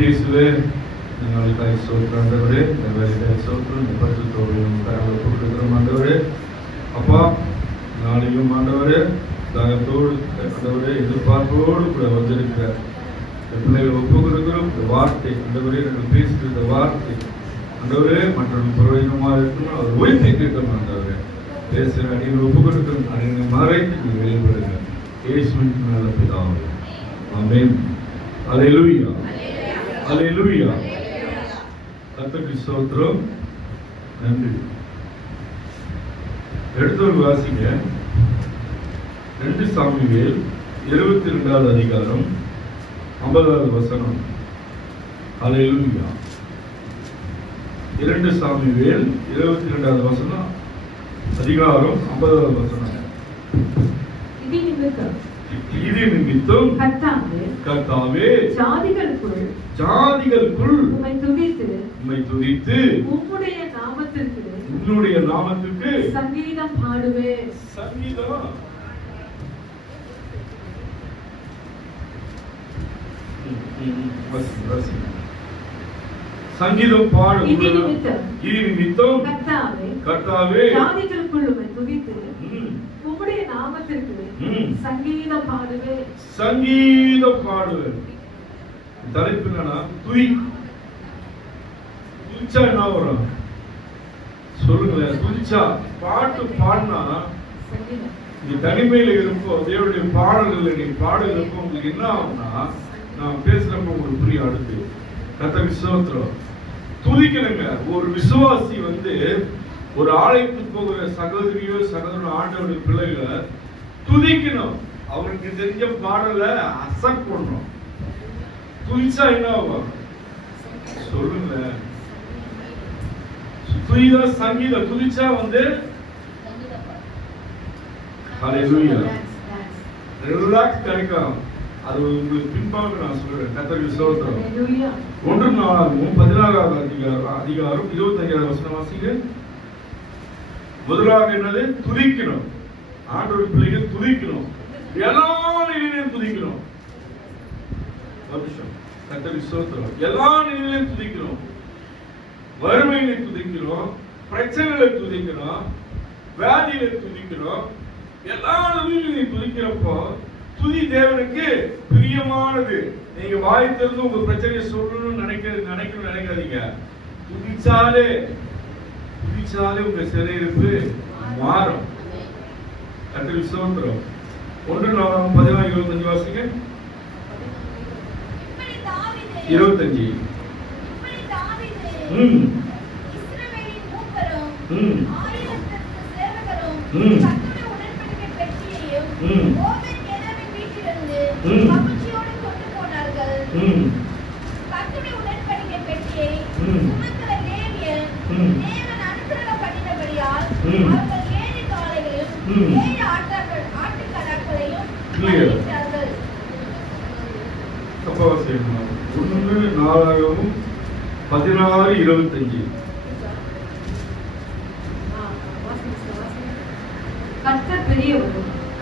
இயேசுவே எங்களுக்காய் ஸ்தோத்திரம் ஆண்டவரே, இந்த வேலைக்காய் ஸ்தோத்திரம், இந்த பரிசுத்தோடையும் கடவுளை கொடுக்கிறோம் ஆண்டவரே. அப்பா, நாளையும் ஆண்டவரே தாகத்தோடு ஆண்டவரே எதிர்பார்ப்போடு கூட வந்திருக்கிற பிள்ளைகளை ஒப்பு கொடுக்கிறோம். இந்த வார்த்தை ஆண்டவரே நாங்கள் பேசுகிற இந்த வார்த்தை ஆண்டவரே மற்றவர்கள் பிரயோஜனமாக இருக்கணும், அவர் உயர்த்தி கேட்கணும். ஆண்டவரே பேசுகிற அடியில் ஒப்பு கொடுக்கணும், அடியை மறைத்து நீங்கள் வெளிப்படுங்க. இயேசுவின் நல்ல பிதாவே, ஆமென். அல்லேலூயா, அல்லேலூயா. கர்த்தருக்கு ஸ்தோத்திரம். நன்றி. எடுத்தவர் வாசிங்க 2 சாமுவேல் 22வது அதிகாரம் 50வது வசனம். அல்லேலூயா. 2 சாமுவேல் 22வது வசனம் அதிகாரம் 50வது வசனம். இது நிமித்தம் கர்த்தாவே ஜாதிகளுக்குள் உம்மை துதித்து உம்முடைய நாமத்திற்கு சங்கீதம் பாடுவேன். சங்கீதம் சங்கீதம் பாடு. இது நிமித்தம் கர்த்தாவே ஜாதிகளுக்குள் உம்மை துதித்து உம்முடைய நாமத்திற்கு சங்கீதம் பாடுவேன். சங்கீதம் பாடுவேன். தலைப்பு என்னன்னா துதி. துதிச்சா என்ன வரும் சொல்லுங்களேன். துதிச்சா பாட்டு பாடினா நீ தனிமையில இருப்போம், தேவனுடைய பாடல்கள் நீ பாடுகிறப்போ உங்களுக்கு என்ன ஆகும்னா, நான் பேசுறப்ப உங்களுக்கு புரிய. அடுத்து கர்த்தருக்கு ஸ்தோத்திரம். துதிக்கணுங்க. ஒரு விசுவாசி ஒரு ஆலயத்துக்கு போகிற சகோதரியோ சகோதரனோ ஆண்டவருடைய பிள்ளைகளை துதிக்கணும். அவருக்கு தெரிஞ்ச பாடலை அசப்ட் பண்ணணும். துதிச்சா என்ன ஆகும் சொல்லுங்க. துதிதா சங்கீதம். துதிச்சா ஹல்லேலூயா ரிலாக்ஸ் கிடைக்கும். அது உங்களுக்கு பின்பாக நான் சொல்றேன். கர்த்தருக்கு ஸ்தோத்திரம். 1 நாளாகமம் 16வது அதிகாரம் 25வது வசனம் வாசிங்க. முதலாக என்னது? துதிக்கணும். ஆண்டவர் பிள்ளைகள் துதிக்கணும். எல்லா நிலையிலும் துதிக்கணும். கர்த்தருக்கு ஸ்தோத்திரம். எல்லா நிலையிலும் துதிக்கணும். வறுமையில துதிக்கணும், பிரச்சனைகளை துதிக்கணும், வியாதியில துதிக்கணும். எல்லா நிலையிலும் துதிக்கிறப்போ துதி தேவனுக்கு பிரியமானது. நீங்க வாய் திறந்து உங்க பிரச்சனையை சொல்லணும்னு நினைக்காதீங்க. துதிச்சாலே உங்க சிறையிருப்பு மாறும். கர்த்தருக்கு ஸ்தோத்திரம். 1 நாளாகமம் 16:25 வாசிங்க. 25. நாளாகமம் 16:25.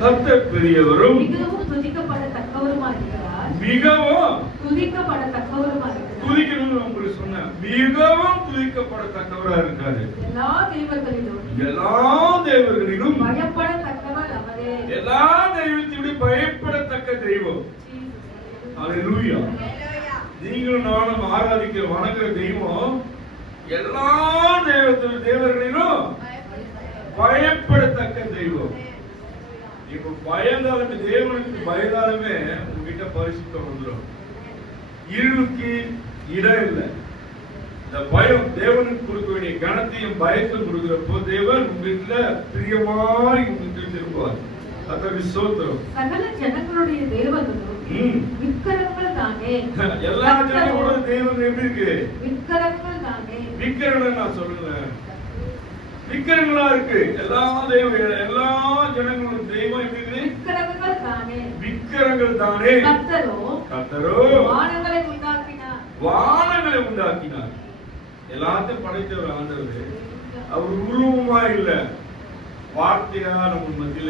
கர்த்தர் பெரியவரும் மிகவும் துதிக்கப்படத்தக்கவருமாயிருக்கிறார். மிகவும் துதிக்கப்படத்தக்கவருமாயிருக்கிறார். துதிக்கணும்னு உங்களுக்கு சொன்னேன். மிகவும் துதிக்கப்படத்தக்கவரா இருக்காரு. எல்லா தேவர்களிலும் பயப்படத்தக்கவர் அவரே. எல்லா தெய்வத்தையும் பயப்படத்தக்க தெய்வம். அல்லேலூயா. நீங்களும் நானும் ஆராதிக்கிற வணங்குற தெய்வம் எல்லா தேவர்களிலும் பயப்படத்தக்க தெய்வம். இப்ப பயந்தாலுமே, தேவனுக்கு பயந்தாலுமே உங்ககிட்ட பரிசுத்தம் வந்துடும். இருளுக்கு இடம் இல்லை. இந்த பயம் தேவனுக்கு கொடுக்க வேண்டிய கனத்தையும் பயத்தை கொடுக்கிறப்போ தேவன் உங்ககிட்ட பிரியமாய் உங்ககிட்ட திரும்புவார். கர்த்தருக்கு ஸ்தோத்திரம். சகல ஜனங்களுடைய தேவனும் விக்கிரங்கள் தானே. எல்லா ஜனங்களோட தேவன் எப்படி இருக்கு? விக்கிரங்கள் தானே. விக்கிரங்கள் நான் சொல்லுங்க. விக்கிரங்களா இருக்கு. எல்லா ஜனங்களோட தெய்வம் எப்படி இருக்கு? விக்கிரங்கள் தானே. விக்கிரங்கள் தானே. கர்த்தரோ வானங்களை உண்டாக்கினார். எல்லாத்தையும் படைத்தவர் ஆண்டவர். அவர் உருவமா இல்ல, வார்த்தையா நம்ம மத்தியில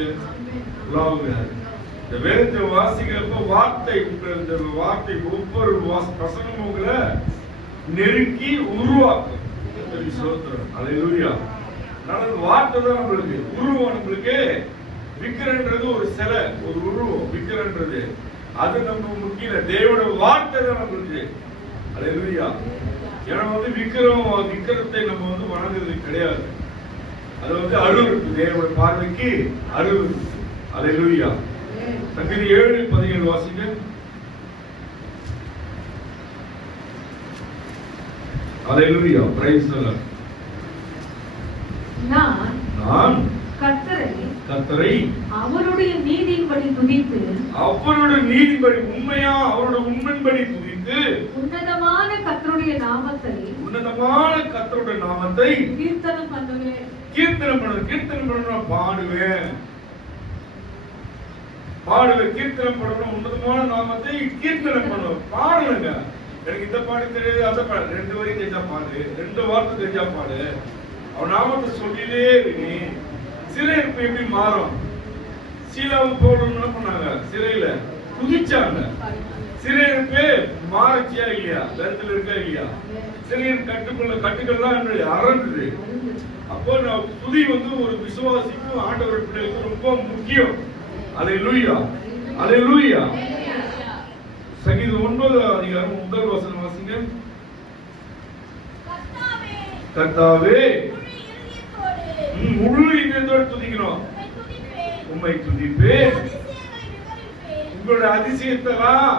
உலாவுகிறார். இந்த வேதத்தை வாசிக்கிறப்ப வார்த்தை இந்த வார்த்தை ஒவ்வொரு வசனமும் உங்களை நெருக்கி உருவாக்கும். ஸ்தோத்திரம். அல்லேலூயா. அதனால வார்த்தை தான் நம்மளுக்கு உருவம். நம்மளுக்கு விக்கிரன்றது ஒரு சிலை, ஒரு உருவம். விக்கிரன்றது அது நம்ம முக்கிய தேவனோட வார்த்தை தான் நம்மளுக்கு. அல்லேலூயா. ஏன்னா விக்கிரத்தை நம்ம வணங்குறது கிடையாது. அது அருள் இருக்கு, தேவனோட பார்வைக்கு அருள் இருக்கு. அல்லேலூயா. சங்கீதம் 7:17 வாசிங்க. அல்லேலூயா. Praise the lord. நான் கர்த்தரை அவருடைய நீதியின்படி துதித்து, அவருடைய நீதியின்படி உண்மையா அவருடைய உண்மையின்படி துதித்து, உன்னதமான கர்த்தருடைய நாமத்தை கீர்த்தனம் பண்ணுவேன். கீர்த்தனம் பண்ணணும், பாடுவேன். கீர்த்தனம் பண்ணணும், உன்னதமான நாமத்தை கீர்த்தனம் பண்ணணும், பாடுங்க. எனக்கு இந்த பாட்டு தெரியாது, அந்த பாடு 2 வரி தெரிஞ்சா பாடு, 2 வார்த்தை தெரிஞ்சா பாடு. அவன் நாமத்தை சொல்லிலே இருக்கு. சிறையிருப்பு எப்படி மாறும்? சீலாவும் பவுலும் என்ன பண்ணாங்க? சிறையில குதிச்சாங்க. சிறையிருப்பு மாறிச்சியா இல்லையா? கருத்துல இருக்கா இல்லையா? சிறையின் கட்டுக்கள்லாம் அறந்துது. அப்போ துதி ஒரு விசுவாசிக்கும் ஆண்டவர் பிள்ளைகளுக்கு ரொம்ப முக்கியம். அல்லேலூயா. அல்லேலூயா. சங்கீதம் 9 முதல் வசனம் வாசிங்க. கர்த்தாவே முழு இதயத்தோடு துதிக்கணும். உம்மை துதிப்பேன். உங்களுடைய அதிசயத்தெல்லாம்,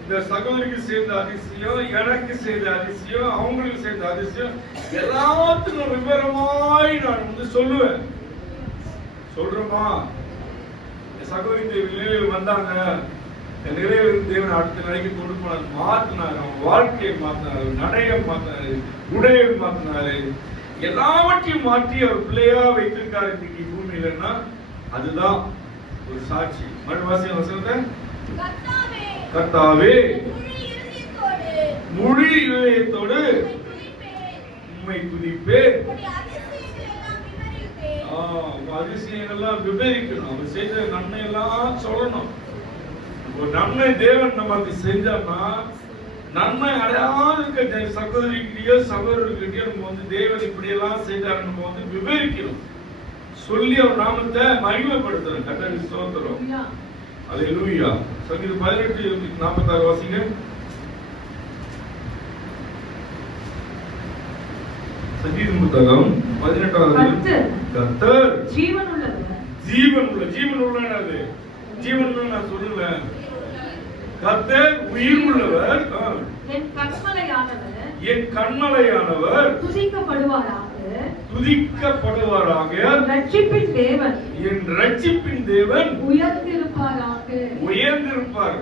இந்த சகோதரிக்கு சேர்ந்த அதிசயம், எனக்கு செய்த அதிசயம், அவங்களுக்கு செய்த அதிசயம் எல்லாத்துக்கும் விவரமாய் நான் சொல்லுவேன். சொல்றோமா? சகோதரி நிலையில் வந்தாங்க. நிலையில் தேவன் அடுத்த நிலைக்கு கொண்டு போனார், மாத்தினார். அவங்க வாழ்க்கையை மாத்தினாரு, நடையை மாத்தினாரு, உடையை மாத்தினாரு. எல்லாவற்றையும் மாற்றி அவர் பிள்ளையா வைத்திருக்காரு இன்னைக்கு பூமியிலன்னா அதுதான் ஒரு சாட்சி. மறுவாசி வசனத்தை கர்த்தாவே முழு இதயத்தோடு உம்மை துதிப்பேன். அதிசயங்கள்லாம் விவரிக்கணும். அவர் செய்த நன்மை எல்லாம் சொல்லணும். ஒரு நன்மை தேவன் நமக்கு செஞ்சோம்னா, நன்மை அடையாத இருக்க சகோதரிகிட்டயோ சகோதரர்கிட்டயோ நம்ம தேவன் இப்படி எல்லாம் செய்தார் நம்ம விவரிக்கணும். சொல்லி அவர் நாமத்தை மகிமைப்படுத்தணும். கர்த்தருக்கு ஸ்தோத்திரம். அல்லேலூயா. சங்கீதம் 18:46 வாசிங்க. சங்கீதம் புத்தகம் 18வது. கர்த்தர் ஜீவனுள்ளவர். ஜீவனுள்ளது. ஜீவன் நான் சொல்லுவேன். கர்த்தர் உயிர் உள்ளவர். என் கண்மலையானவர் துதிக்கப்படுவாராக. ரட்சிப்பின் தேவன், என் ரட்சிப்பின் தேவன் உயர்ந்திருப்பாராக. உயர்ந்திருப்பார்.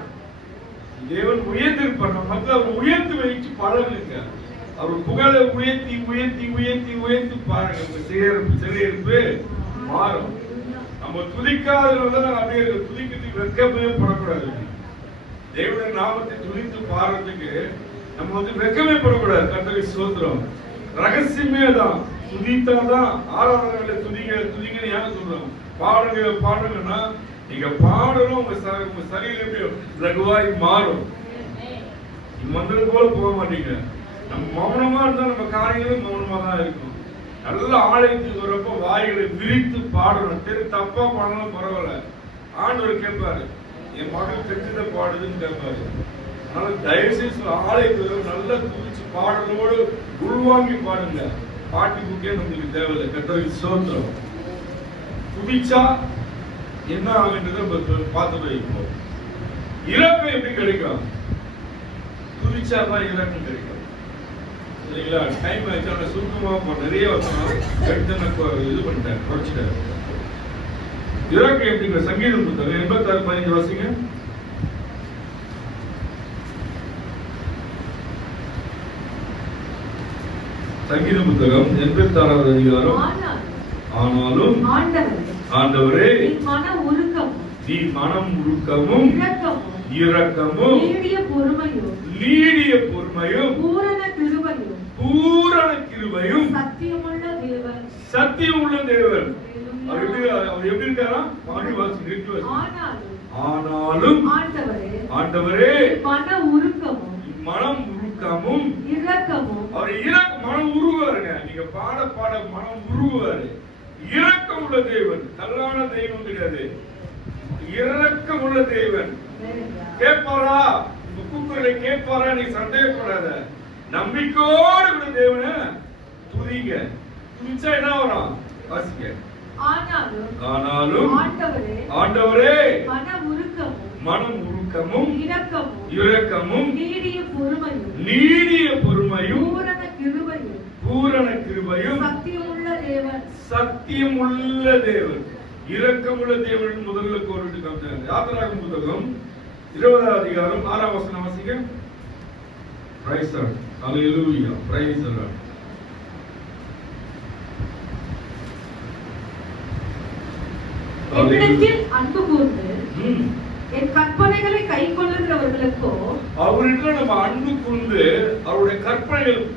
தேவன் உயர்ந்திருப்பார். மக்கள் அவர் உயர்த்தி வைத்து பழகுங்க. அவர் புகழை உயர்த்தி உயர்த்தி உயர்த்தி உயர்த்தி பாருங்க. சிறையிருப்பு மாறும். நம்ம துதிக்காதனால அப்படியே துதிக்கிறதுக்கு வெட்கமே படக்கூடாது. தேவனுடைய நாமத்தை துதித்து பாடுறதுக்கு நம்ம வெட்கமே படக்கூடாது. கர்த்தருக்கு ஸ்தோத்திரம். ரகசியமே தான். துதித்தாதான் ஆராதனைகளை துதிங்கன்னு யாரும் சொல்றோம். பாடுங்கன்னா நீங்க பாடணும். உங்க சரீரம் லகுவாய் மாறும். மந்திரம் போல போக மாட்டீங்க. நம்ம மௌனமா இருந்தா நம்ம காரியங்களும் மௌனமா தான் இருக்கும். நல்ல ஆலயத்துக்கு வரப்ப வாய்களை விரித்து பாடணும். தப்பா பாடணும் பரவாயில்ல, ஆண்டவர் கேட்பாரு. என் மகள் தெரிஞ்சதை பாடுதுன்னு கேட்பாரு. அதனால தயவுசெய்து ஆலயத்துல நல்ல துதிச்சு பாடலோடு உள்வாங்கி பாடுங்க. பாட்டு புக்கே நம்மளுக்கு தேவையில்லை. கர்த்தருக்கு ஸ்தோத்திரம். துதிச்சா என்ன ஆகுன்றத பார்த்துட்டு வைப்போம். இலக்கம் எப்படி கிடைக்கும்? துதிச்சாதான் இலக்கம் கிடைக்கும். சரிங்களா? டைம் ஆயிடுச்சு. சுருக்கமா நிறைய இது பண்ணிட்டேன், குறைச்சிட்டேன். இலக்கம் எப்படிங்க? சங்கீதம் புத்தகம் 86:15 வாசிங்க. சங்கீத புத்தகம் 86வது அதிகாரம். ஆனாலும் ஆண்டவரே, நீ மனம் உருக்கமும் இரக்கமும் நீடிய பொறுமையும் பூரண கிருபையும் சத்தியமுள்ள தேவன். அவர் எப்படி இருக்காரா? ஆனாலும் ஆண்டவரே மனம் உருக்கமும் இரக்கமும் அவர் மனம் உருவாருங்க. நீங்க பாட பாட மனம் உருவாரு. இரக்கம் உள்ள தேவன், கல்லான தெய்வம் கிடையாது. இரக்கம் உள்ள தேவன். கேட்பாரா? உங்க கூப்பிடுறத கேட்பாரா? நீ சந்தேகப்படாத. நம்பிக்கையோடு கூட தேவனை துதிங்க. துதிச்சா என்ன வரும்? வாசிக்க. ஆனாலும் ஆண்டவரே மனம் உருக்கமும் இரக்கமும் நீடிய பொறுமையும் பூரண கிருபையும் சத்தியமுள்ள தேவன் இரக்கமுள்ள தேவன் முதல்ல கோரிட்டு காமிச்சாங்க. யாத்திராகம புத்தகம் 20ஆம் அதிகாரம் 6ஆம் வசனம் வாசிங்க. Price the Lord. Hallelujah. Price the Lord. என்னிடத்தில் அன்பு கூர்ந்து என் கற்பனைகளை கைக்கொள்ளுகிறவர்களுக்கோ, அவர்கிட்ட நம்ம அன்பு கூர்ந்து அவருடைய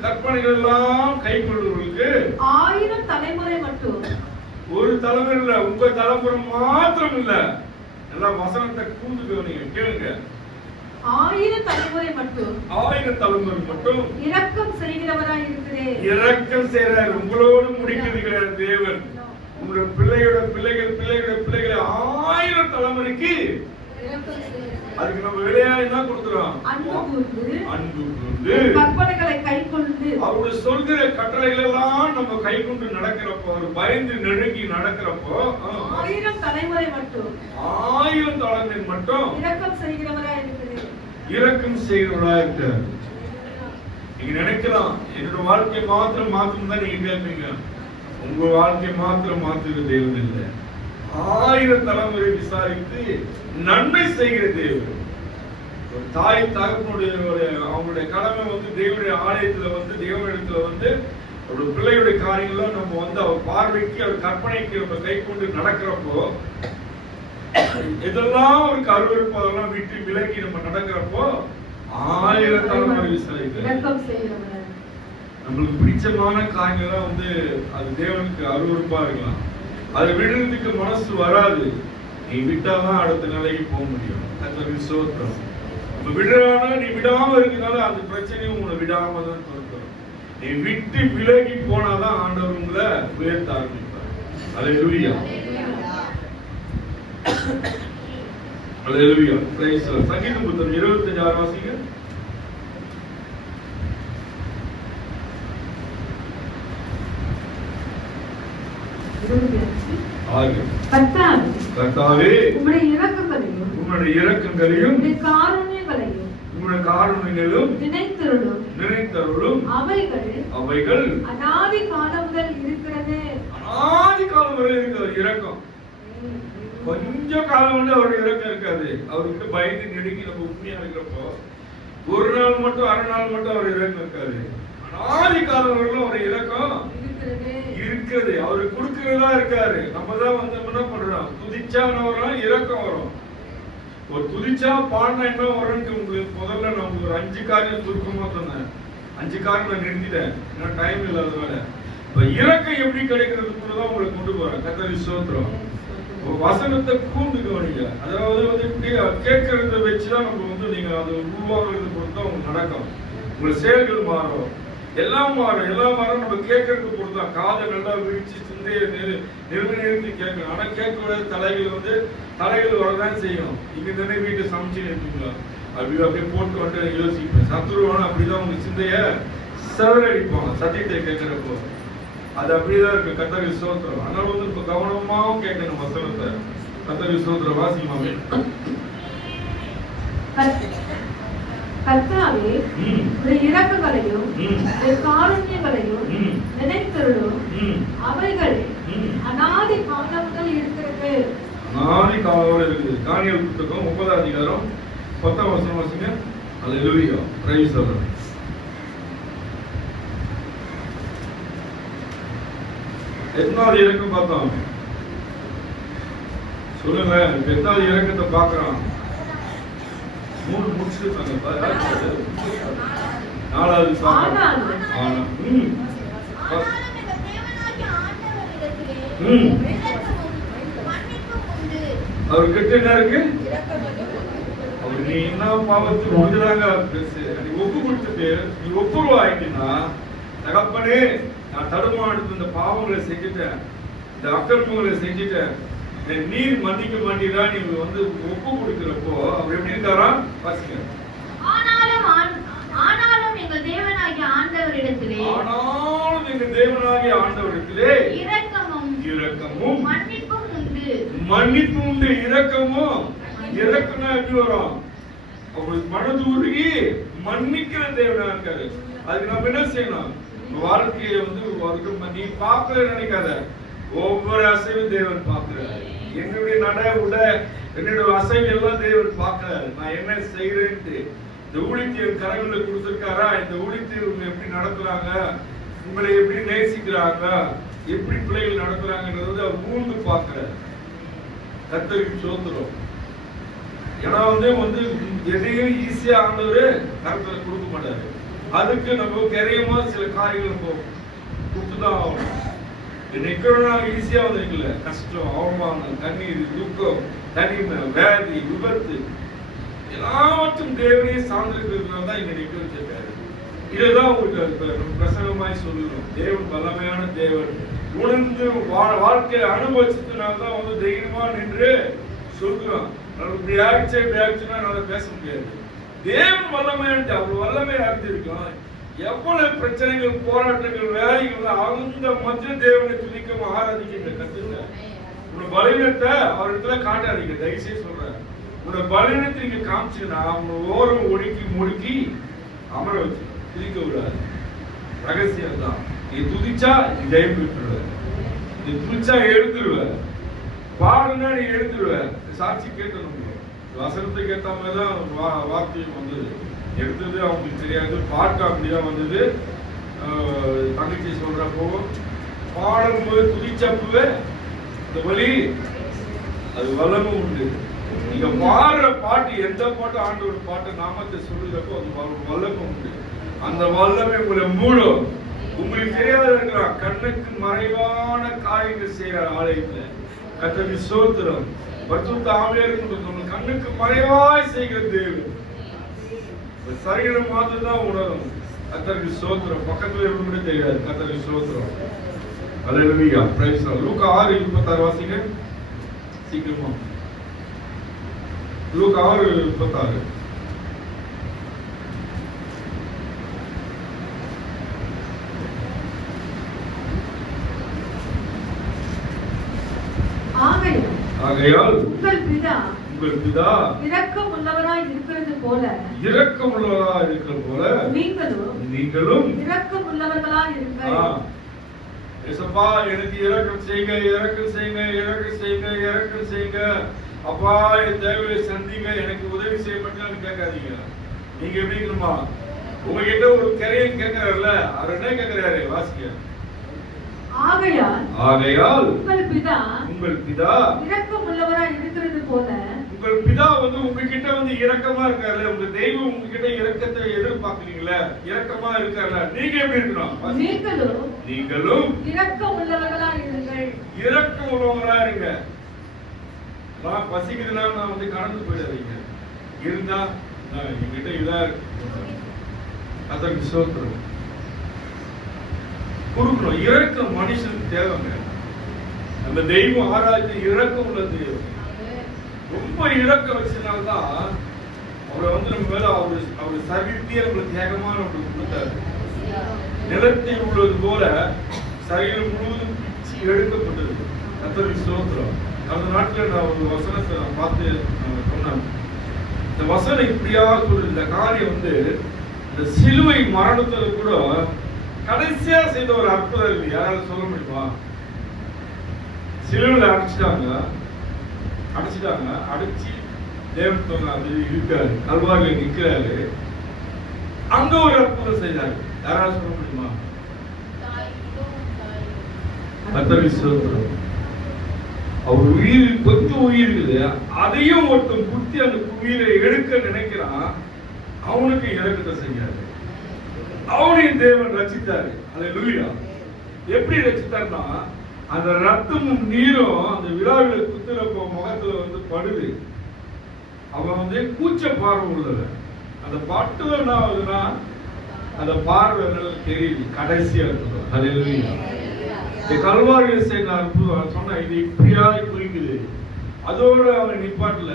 கற்பனைகள் எல்லாம் கைக்கொள்ளுகிறவர்களுக்கு 1000 தலைமுறை மட்டும், ஒரு தலைமுறை இல்ல, உங்க தலைமுறை மாத்திரம் இல்ல, எல்லாம் வசனத்தை கூர்ந்துக்கோங்க, கேளுங்க. 1000 தலைமுறை மட்டும் 1000 தலைமுறை மட்டும் இரக்கம் செய்கிறவராய் இருக்கிறேன். இரக்கம் செய்கிறார். உங்களோடு முடிக்கிறது கிடையாது தேவன். உங்க பிள்ளையோட பிள்ளைகள் 1000 தலைமுறைக்கு அதுக்கு நம்ம விளையா என்ன கொடுக்கிறோம்? அன்பு கூர்ந்து கற்பனைகளை கைக்கொண்டு அவரு சொல்கிற கட்டளைகள் எல்லாம் நம்ம கை கொண்டு நடக்கிறப்போ, ஒரு பயந்து நெருங்கி நடக்கிறப்போ 1000 தலைமுறை மட்டும் இரக்கம் செய்கிறவராய் இருக்கிறேன். இரக்கம் செய்கிறவரா இருக்கார். நீங்க நினைக்கலாம் என்னோட வாழ்க்கை மாத்திரம் தான் நீங்க கேட்பீங்க. உங்க வாழ்க்கை மாத்திரம் மாத்துகிற தேவன் இல்லை. 1000 தலைமுறை விசாரித்து நன்மை செய்கிற தேவன். ஒரு தாய் தகப்பனுடைய அவங்களுடைய கடமை தேவனுடைய ஆலயத்துல தேவனிடத்துல ஒரு பிள்ளையுடைய காரியங்களும் நம்ம அவர் பார்வைக்கு அவர் கற்பனைக்கு நம்ம கை கொண்டு நடக்கிறப்போ, எதெல்லாம் அவருக்கு அருவருப்போ அதெல்லாம் விட்டு விலகி நம்ம நடக்கிறப்போ 1000 தலைமுறை விசாரிக்க நம்மளுக்கு பிடிச்சமான காரியங்கள்லாம் அது தேவனுக்கு அருவருப்பா இருக்கலாம். அதை விடுறதுக்கு மனசு வராது. நீ விட்டாதான் அடுத்த நிலைக்கு போக முடியும். கர்த்தருக்கு ஸ்தோத்திரம். நம்ம விடுறானா நீ விடாம இருக்கனால அந்த பிரச்சனையும் உங்களை விடாம தான் தோற்கும். நீ விட்டு விலகி போனாதான் ஆண்டவர் உங்களை உயர்த்த ஆரம்பிப்பார். Hallelujah. Hallelujah. Praise the lord. சங்கீதம் புத்தகம் 25 வாசிங்க. கர்த்தாவே உம்முடைய இரக்கங்களையும் உம்முடைய காருண்யங்களையும் நினைத்தருளும். அவைகள் அநாதி காலம் முதல் இருக்கிறது. அநாதி காலம் வரை இருக்கிற இரக்கம். கொஞ்ச காலம் அவருடைய இரக்கம் இருக்காது. அவர்கிட்ட பயந்து நெருங்கி நம்ம உண்மையா இருக்கிறப்போ ஒரு நாள் மட்டும் அரை நாள் மட்டும் அவர் இரக்கம் இருக்காது. அநாதி காலம் வரைக்கும் அவர் இரக்கம் இருக்கிறது. அவரு கொடுக்கிறதா இருக்காரு. நம்ம தான் என்ன பண்றோம்? துதிச்சா வரும், இரக்கம் வரும். ஒரு துதிச்சா பாடினா என்ன வரும்னு உங்களுக்கு முதல்ல நான் ஒரு 5 காரியம் சுருக்கமா சொன்னேன். 5 காரியம் நான் நிறுத்திட்டேன், ஏன்னா டைம் இல்லாதனால. இப்ப இரக்கம் எப்படி கிடைக்கிறதுக்குள்ளதான் உங்களுக்கு கொண்டு போறேன். கர்த்தருக்கு ஸ்தோத்திரம். ஒரு வசனத்தை கூண்டு கவனிங்க. அதாவது இப்படி கேட்கறத வச்சுதான் நம்ம நீங்க அது உருவாக்குறது பொறுத்தா உங்களுக்கு நடக்கும். உங்க செயல்கள் மாறும், எல்லாம் மாறும். நம்ம கேட்கறதுக்கு பொறுத்தான். காதை நல்லா விரிச்சு சிந்தையை நிறுத்தி கேட்கணும். ஆனா கேட்க தலைகள் வரதான் செய்யும். இங்க தானே வீட்டை சமைச்சு எடுத்துங்களா அப்படியே போட்டு யோசிப்பேன். சத்துருவான அப்படிதான் உங்க சிந்தைய செவரடிப்பாங்க சத்தியத்தை கேட்கிறப்போ. அது அப்படிதான் இருக்கு. கர்த்தருக்கு ஸ்தோத்திரம். அதனால இப்ப கவனமாவும் கேட்கணும் வசனத்தை. கர்த்தருக்கு ஸ்தோத்திரம். வாசிக்கமாவே. கர்த்தாவே இரக்கங்களையும் காருண்யங்களையும் நினைத்தருளும். அவைகள் அநாதி காலம் முதல் இருக்கிறது. அநாதி காலம் இருக்குது. தானியேல் புத்தகம் 30ஆம் அதிகாரம் 10ஆம் வசனம் வாசிங்க. அல்லேலூயா. Praise the lord. எத்தனாவது இறக்கம் பார்த்தோம் சொல்லுங்க. எத்தனாவது இறக்கத்தை பார்க்கிறோம்? 3 முடிச்சுட்டாங்க. 4வது அவர்கிட்ட என்ன இருக்கு? அவர் நீ என்ன பாவத்துக்கு முடிஞ்சாங்க நீ ஒப்பு கொடுத்துட்டு நீ ஒப்புரவு ஆயிட்டீங்கன்னா, தகப்பனே நான் தடுமாறு இந்த பாவங்களை செஞ்சுட்டேன், இந்த அக்கிரமங்களை செஞ்சுட்டேன், நீர் மன்னிக்க மாட்டீரா, நீ வந்து ஒப்பு கொடுக்கிறப்போ அவர் எப்படி இருக்காரா? வாசிங்க. ஆனாலும் எங்கள் தேவனாகிய ஆண்டவரிடத்திலே இரக்கமும் மன்னிப்பும் உண்டு. மன்னிப்பும் உண்டு. இரக்கமும் இரக்கம்னா எப்படி வரும்? அவங்களுக்கு மனது உருகி மன்னிக்கிற தேவனா இருக்காரு. அதுக்கு நம்ம என்ன செய்யணும்? வாழ்க்கையை வந்து நீ பார்க்கல நினைக்காத, ஒவ்வொரு அசைவும் தேவன் பார்க்கிறார். என்னுடைய நட உட என்னுடைய அசைவு எல்லாம் தேவன் பார்க்கிறார். நான் என்ன செய்யறேன்ட்டு இந்த ஊழியர் கரங்களை கொடுத்திருக்காரா, இந்த ஊழியர் இவங்க எப்படி நடத்துறாங்க, உங்களை எப்படி நேசிக்கிறாங்க, எப்படி பிள்ளைகள் நடத்துறாங்கன்றது அவர் மூழ்கு பார்க்கிறார். கர்த்தருக்கு ஸ்தோத்திரம். ஏன்னா வந்து எதையும் ஈஸியா ஆண்டவரு கருத்துல கொடுக்க மாட்டாரு. அதுக்கு நம்ம கரையமா சில காரியங்கள் கொடுத்துதான் ஆகணும். நிக்கிறோம்னா ஈஸியா வந்து இருக்குல்ல, கஷ்டம், அவமானம், கண்ணீர், துக்கம், தனிமை, வியாதி, விபத்து எல்லாவற்றும் தேவனையே சார்ந்திருக்கிறதுனால தான் இங்க நிக்க வச்சிருக்காரு. இதுதான் உங்களுக்கு பிரசங்கமாய் சொல்லணும். தேவன் வல்லமையான தேவன். உணர்ந்து வாழ்க்கையை அனுபவிச்சதுனால்தான் வந்து தைரியமா நின்று சொல்கிறோம். இப்படி ஆயிடுச்சுன்னா நல்லா பேச முடியாது. தேவன் வல்லமையான அவர் வல்லமை அறிஞ்சிருக்கோம். எவ்வளவு பிரச்சனைகள், போராட்டங்கள், வேலைகள், அந்த மத்திய தேவனை துதிக்க ஆராதிக்க கத்துங்க. உங்க பலவீனத்தை அவரிடத்துல காட்டாதீங்க, தயவுசெய்து சொல்றேன். உங்க பலவீனத்தை நீங்க காமிச்சீங்கன்னா அவங்க ஓரம் ஒடுக்கி முடுக்கி அமர வச்சு துதிக்க விடாது. ரகசியம் தான். நீ துதிச்சா நீ ஜெயம் பெற்றுடுவ, நீ துதிச்சா எழுந்துருவ, பாடுனா நீ எழுந்துருவ. சாட்சி கேட்டணும். வசனத்துக்கு ஏற்ற மாதிரிதான் வார்த்தையும் வந்தது. எடுத்தது அவங்களுக்கு தெரியாது, பாட்டு அப்படிதான் வந்தது. தங்கச்சி சொல்றப்போ பாடும்போது துதிச்சப்பவே இந்த வழி அது வல்லமும் உண்டு. நீங்க பாடுற பாட்டு எந்த பாட்டு ஆண்டவர் பாட்டு நாமத்தை சொல்லுறப்போ அது வல்லமும் உண்டு. அந்த வல்லமை உங்களை மூடும். உங்களுக்கு தெரியாத இருக்கலாம், கண்ணுக்கு மறைவான காரியங்கள் செய்யற ஆலயத்துல கர்த்தருக்கு ஸ்தோத்திரம். பரிசுத்த ஆவியானவர் கண்ணுக்கு மறைவாய் செய்கிற தேவன். சரீரம் மாதிரி தான் உணரும். கர்த்தருக்கு ஸ்தோத்திரம். பக்கத்துல இருந்து தெரியாது. கர்த்தருக்கு ஸ்தோத்திரம். அல்லேலூயா. Praise the Lord. லூக்கா 6:26 வாசிங்க சீக்கிரமா. லூக்கா 6:26. ஆகையால் உங்கள் பிதா இரக்கம் உள்ளவராய் இருக்கிறது போல நீங்களும் இரக்கம் உள்ளவர்களாய் இருங்கள். ஏசப்பா எனக்கு இரக்கம் செய்யுங்க, இரக்கம் செய்யுங்க, இரக்கம் செய்யுங்க, இரக்கம் செய்யுங்க. அப்பா என் தேவையை சந்திங்க, எனக்கு உதவி செய்ய மட்டும் கேட்காதீங்க. நீங்க எப்படி இருக்கணுமா? உங்ககிட்ட ஒரு கரையை கேட்கிறாருல, அவர் என்ன கேட்கிறாரு? வாசிக்க. ஆகையால் உங்கள் பிதா இரக்கம் உள்ளவராய் இருக்கிறது போல. உங்கள் பிதா வந்து உங்ககிட்ட வந்து இரக்கமா இருக்காருல்ல, உங்க தெய்வம் உங்ககிட்ட இரக்கத்தை எதிர்பார்க்கிறீங்களா, இரக்கமா இருக்காருல்ல, நீங்க எப்படி இருக்கணும்? நீங்களும் இரக்கம் உள்ளவர்களா இருங்கள். இரக்கம் உள்ளவங்களா இருங்க. நான் பசிக்குதுன்னா நான் வந்து கடந்து போயிடாதீங்க. இருந்தா என்கிட்ட இதா இருக்கு, அதான் விசுவாசம் கொடுக்கணும். இரக்கம் மனுஷனுக்கு தேவைங்க. அந்த தெய்வம் ஆராய்ச்சி இரக்கம் உள்ள தெய்வம். ரொம்ப இரக்கம் வச்சனால்தான் அவரை வந்து நம்ம மேல அவரு சர்வீத்தியே நம்மளுக்கு தியாகமா நம்மளுக்கு கொடுத்தாரு. நிலத்தை உள்ளது போல சரீரம் முழுவதும் பிச்சு எடுக்கப்பட்டது. கர்த்தருக்கு ஸ்தோத்திரம். அந்த நாட்டில் நான் ஒரு வசனத்தை நான் பார்த்து சொன்னேன். இந்த வசனம் இப்படியா சொல்லுது. இந்த காரியம் வந்து இந்த சிலுவை மரணத்துல கூட கடைசியா செய்த ஒரு அற்புதம் இருக்கு. யாராவது சொல்ல முடியுமா? சிலுவையில் அடைச்சிட்டாங்க. அடைச்சி தேவன் அது இருக்காரு, கல்வாரில் நிற்கிறாரு. அங்க ஒரு அற்புதம் செய்தாரு. யாராவது சொல்ல முடியுமா? அவர் உயிர் கொஞ்சம் உயிர் இருக்குது, அதையும் ஒருத்தன் குத்தி அந்த உயிரை எடுக்க நினைக்கிறான். அவனுக்கு இறக்கத்தை செய்யாது. அவனையும் தேவன் ரட்சித்தாரு. அல்லேலூயா. எப்படி ரட்சித்தார்னா, அந்த ரத்தமும் நீரும் அந்த விழாவில் குத்துறப்போ முகத்துல வந்து படுது. அவன் வந்து கூச்ச பார்வை உள்ளவன். அந்த பட்டு என்ன ஆகுதுன்னா அந்த பார்வைகள் தெரியுது கடைசியா இருக்குது. ஹல்லேலூயா. இந்த கல்வாரியில் செய்த அற்புதம் சொன்னா இது இப்படியாவது குறிக்குது. அதோடு அவன் நிப்பாட்டல.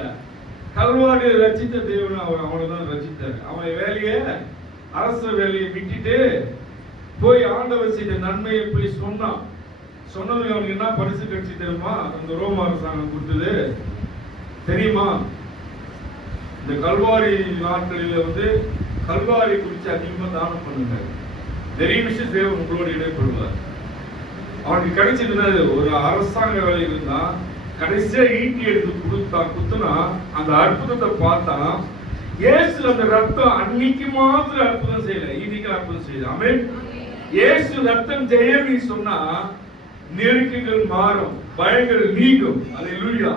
கல்வாரியை ரசித்த தேவன் அவனை தான் ரசித்தார். அவன் வேலையை அரச வேலையை விட்டுட்டு போய் ஆண்டவர் செய்த நன்மையை போய் சொன்னான். சொன்னதுக்கு அவனுக்கு என்ன பரிசு கிடைச்சி தெரியுமா? அந்த ரோம அரசாங்கம் கொடுத்தது தெரியுமா? இந்த கல்வாரி நாட்களில் வந்து கல்வாரி குறித்து அதிகமா தானம் பண்ணுங்க. நிறைய விஷயம் தேவன் உங்களோடு இடைப்படுவார். அவனுக்கு கிடைச்சதுன்னா ஒரு அரசாங்க வேலை இருந்தா கடைசியா ஈட்டி எடுத்து குத்துனா அந்த அற்புதத்தை பார்த்தா இயேசு அந்த ரத்தம் அன்னைக்கு மாத்திரம் அற்புதம் செய்யல, இன்னைக்கு அற்புதம் செய்யல. ஆமென். இயேசு ரத்தம் ஜெயம் நீ சொன்னா நெருக்குகள் மாறும், பயங்கள் நீங்கும். அல்லேலூயா.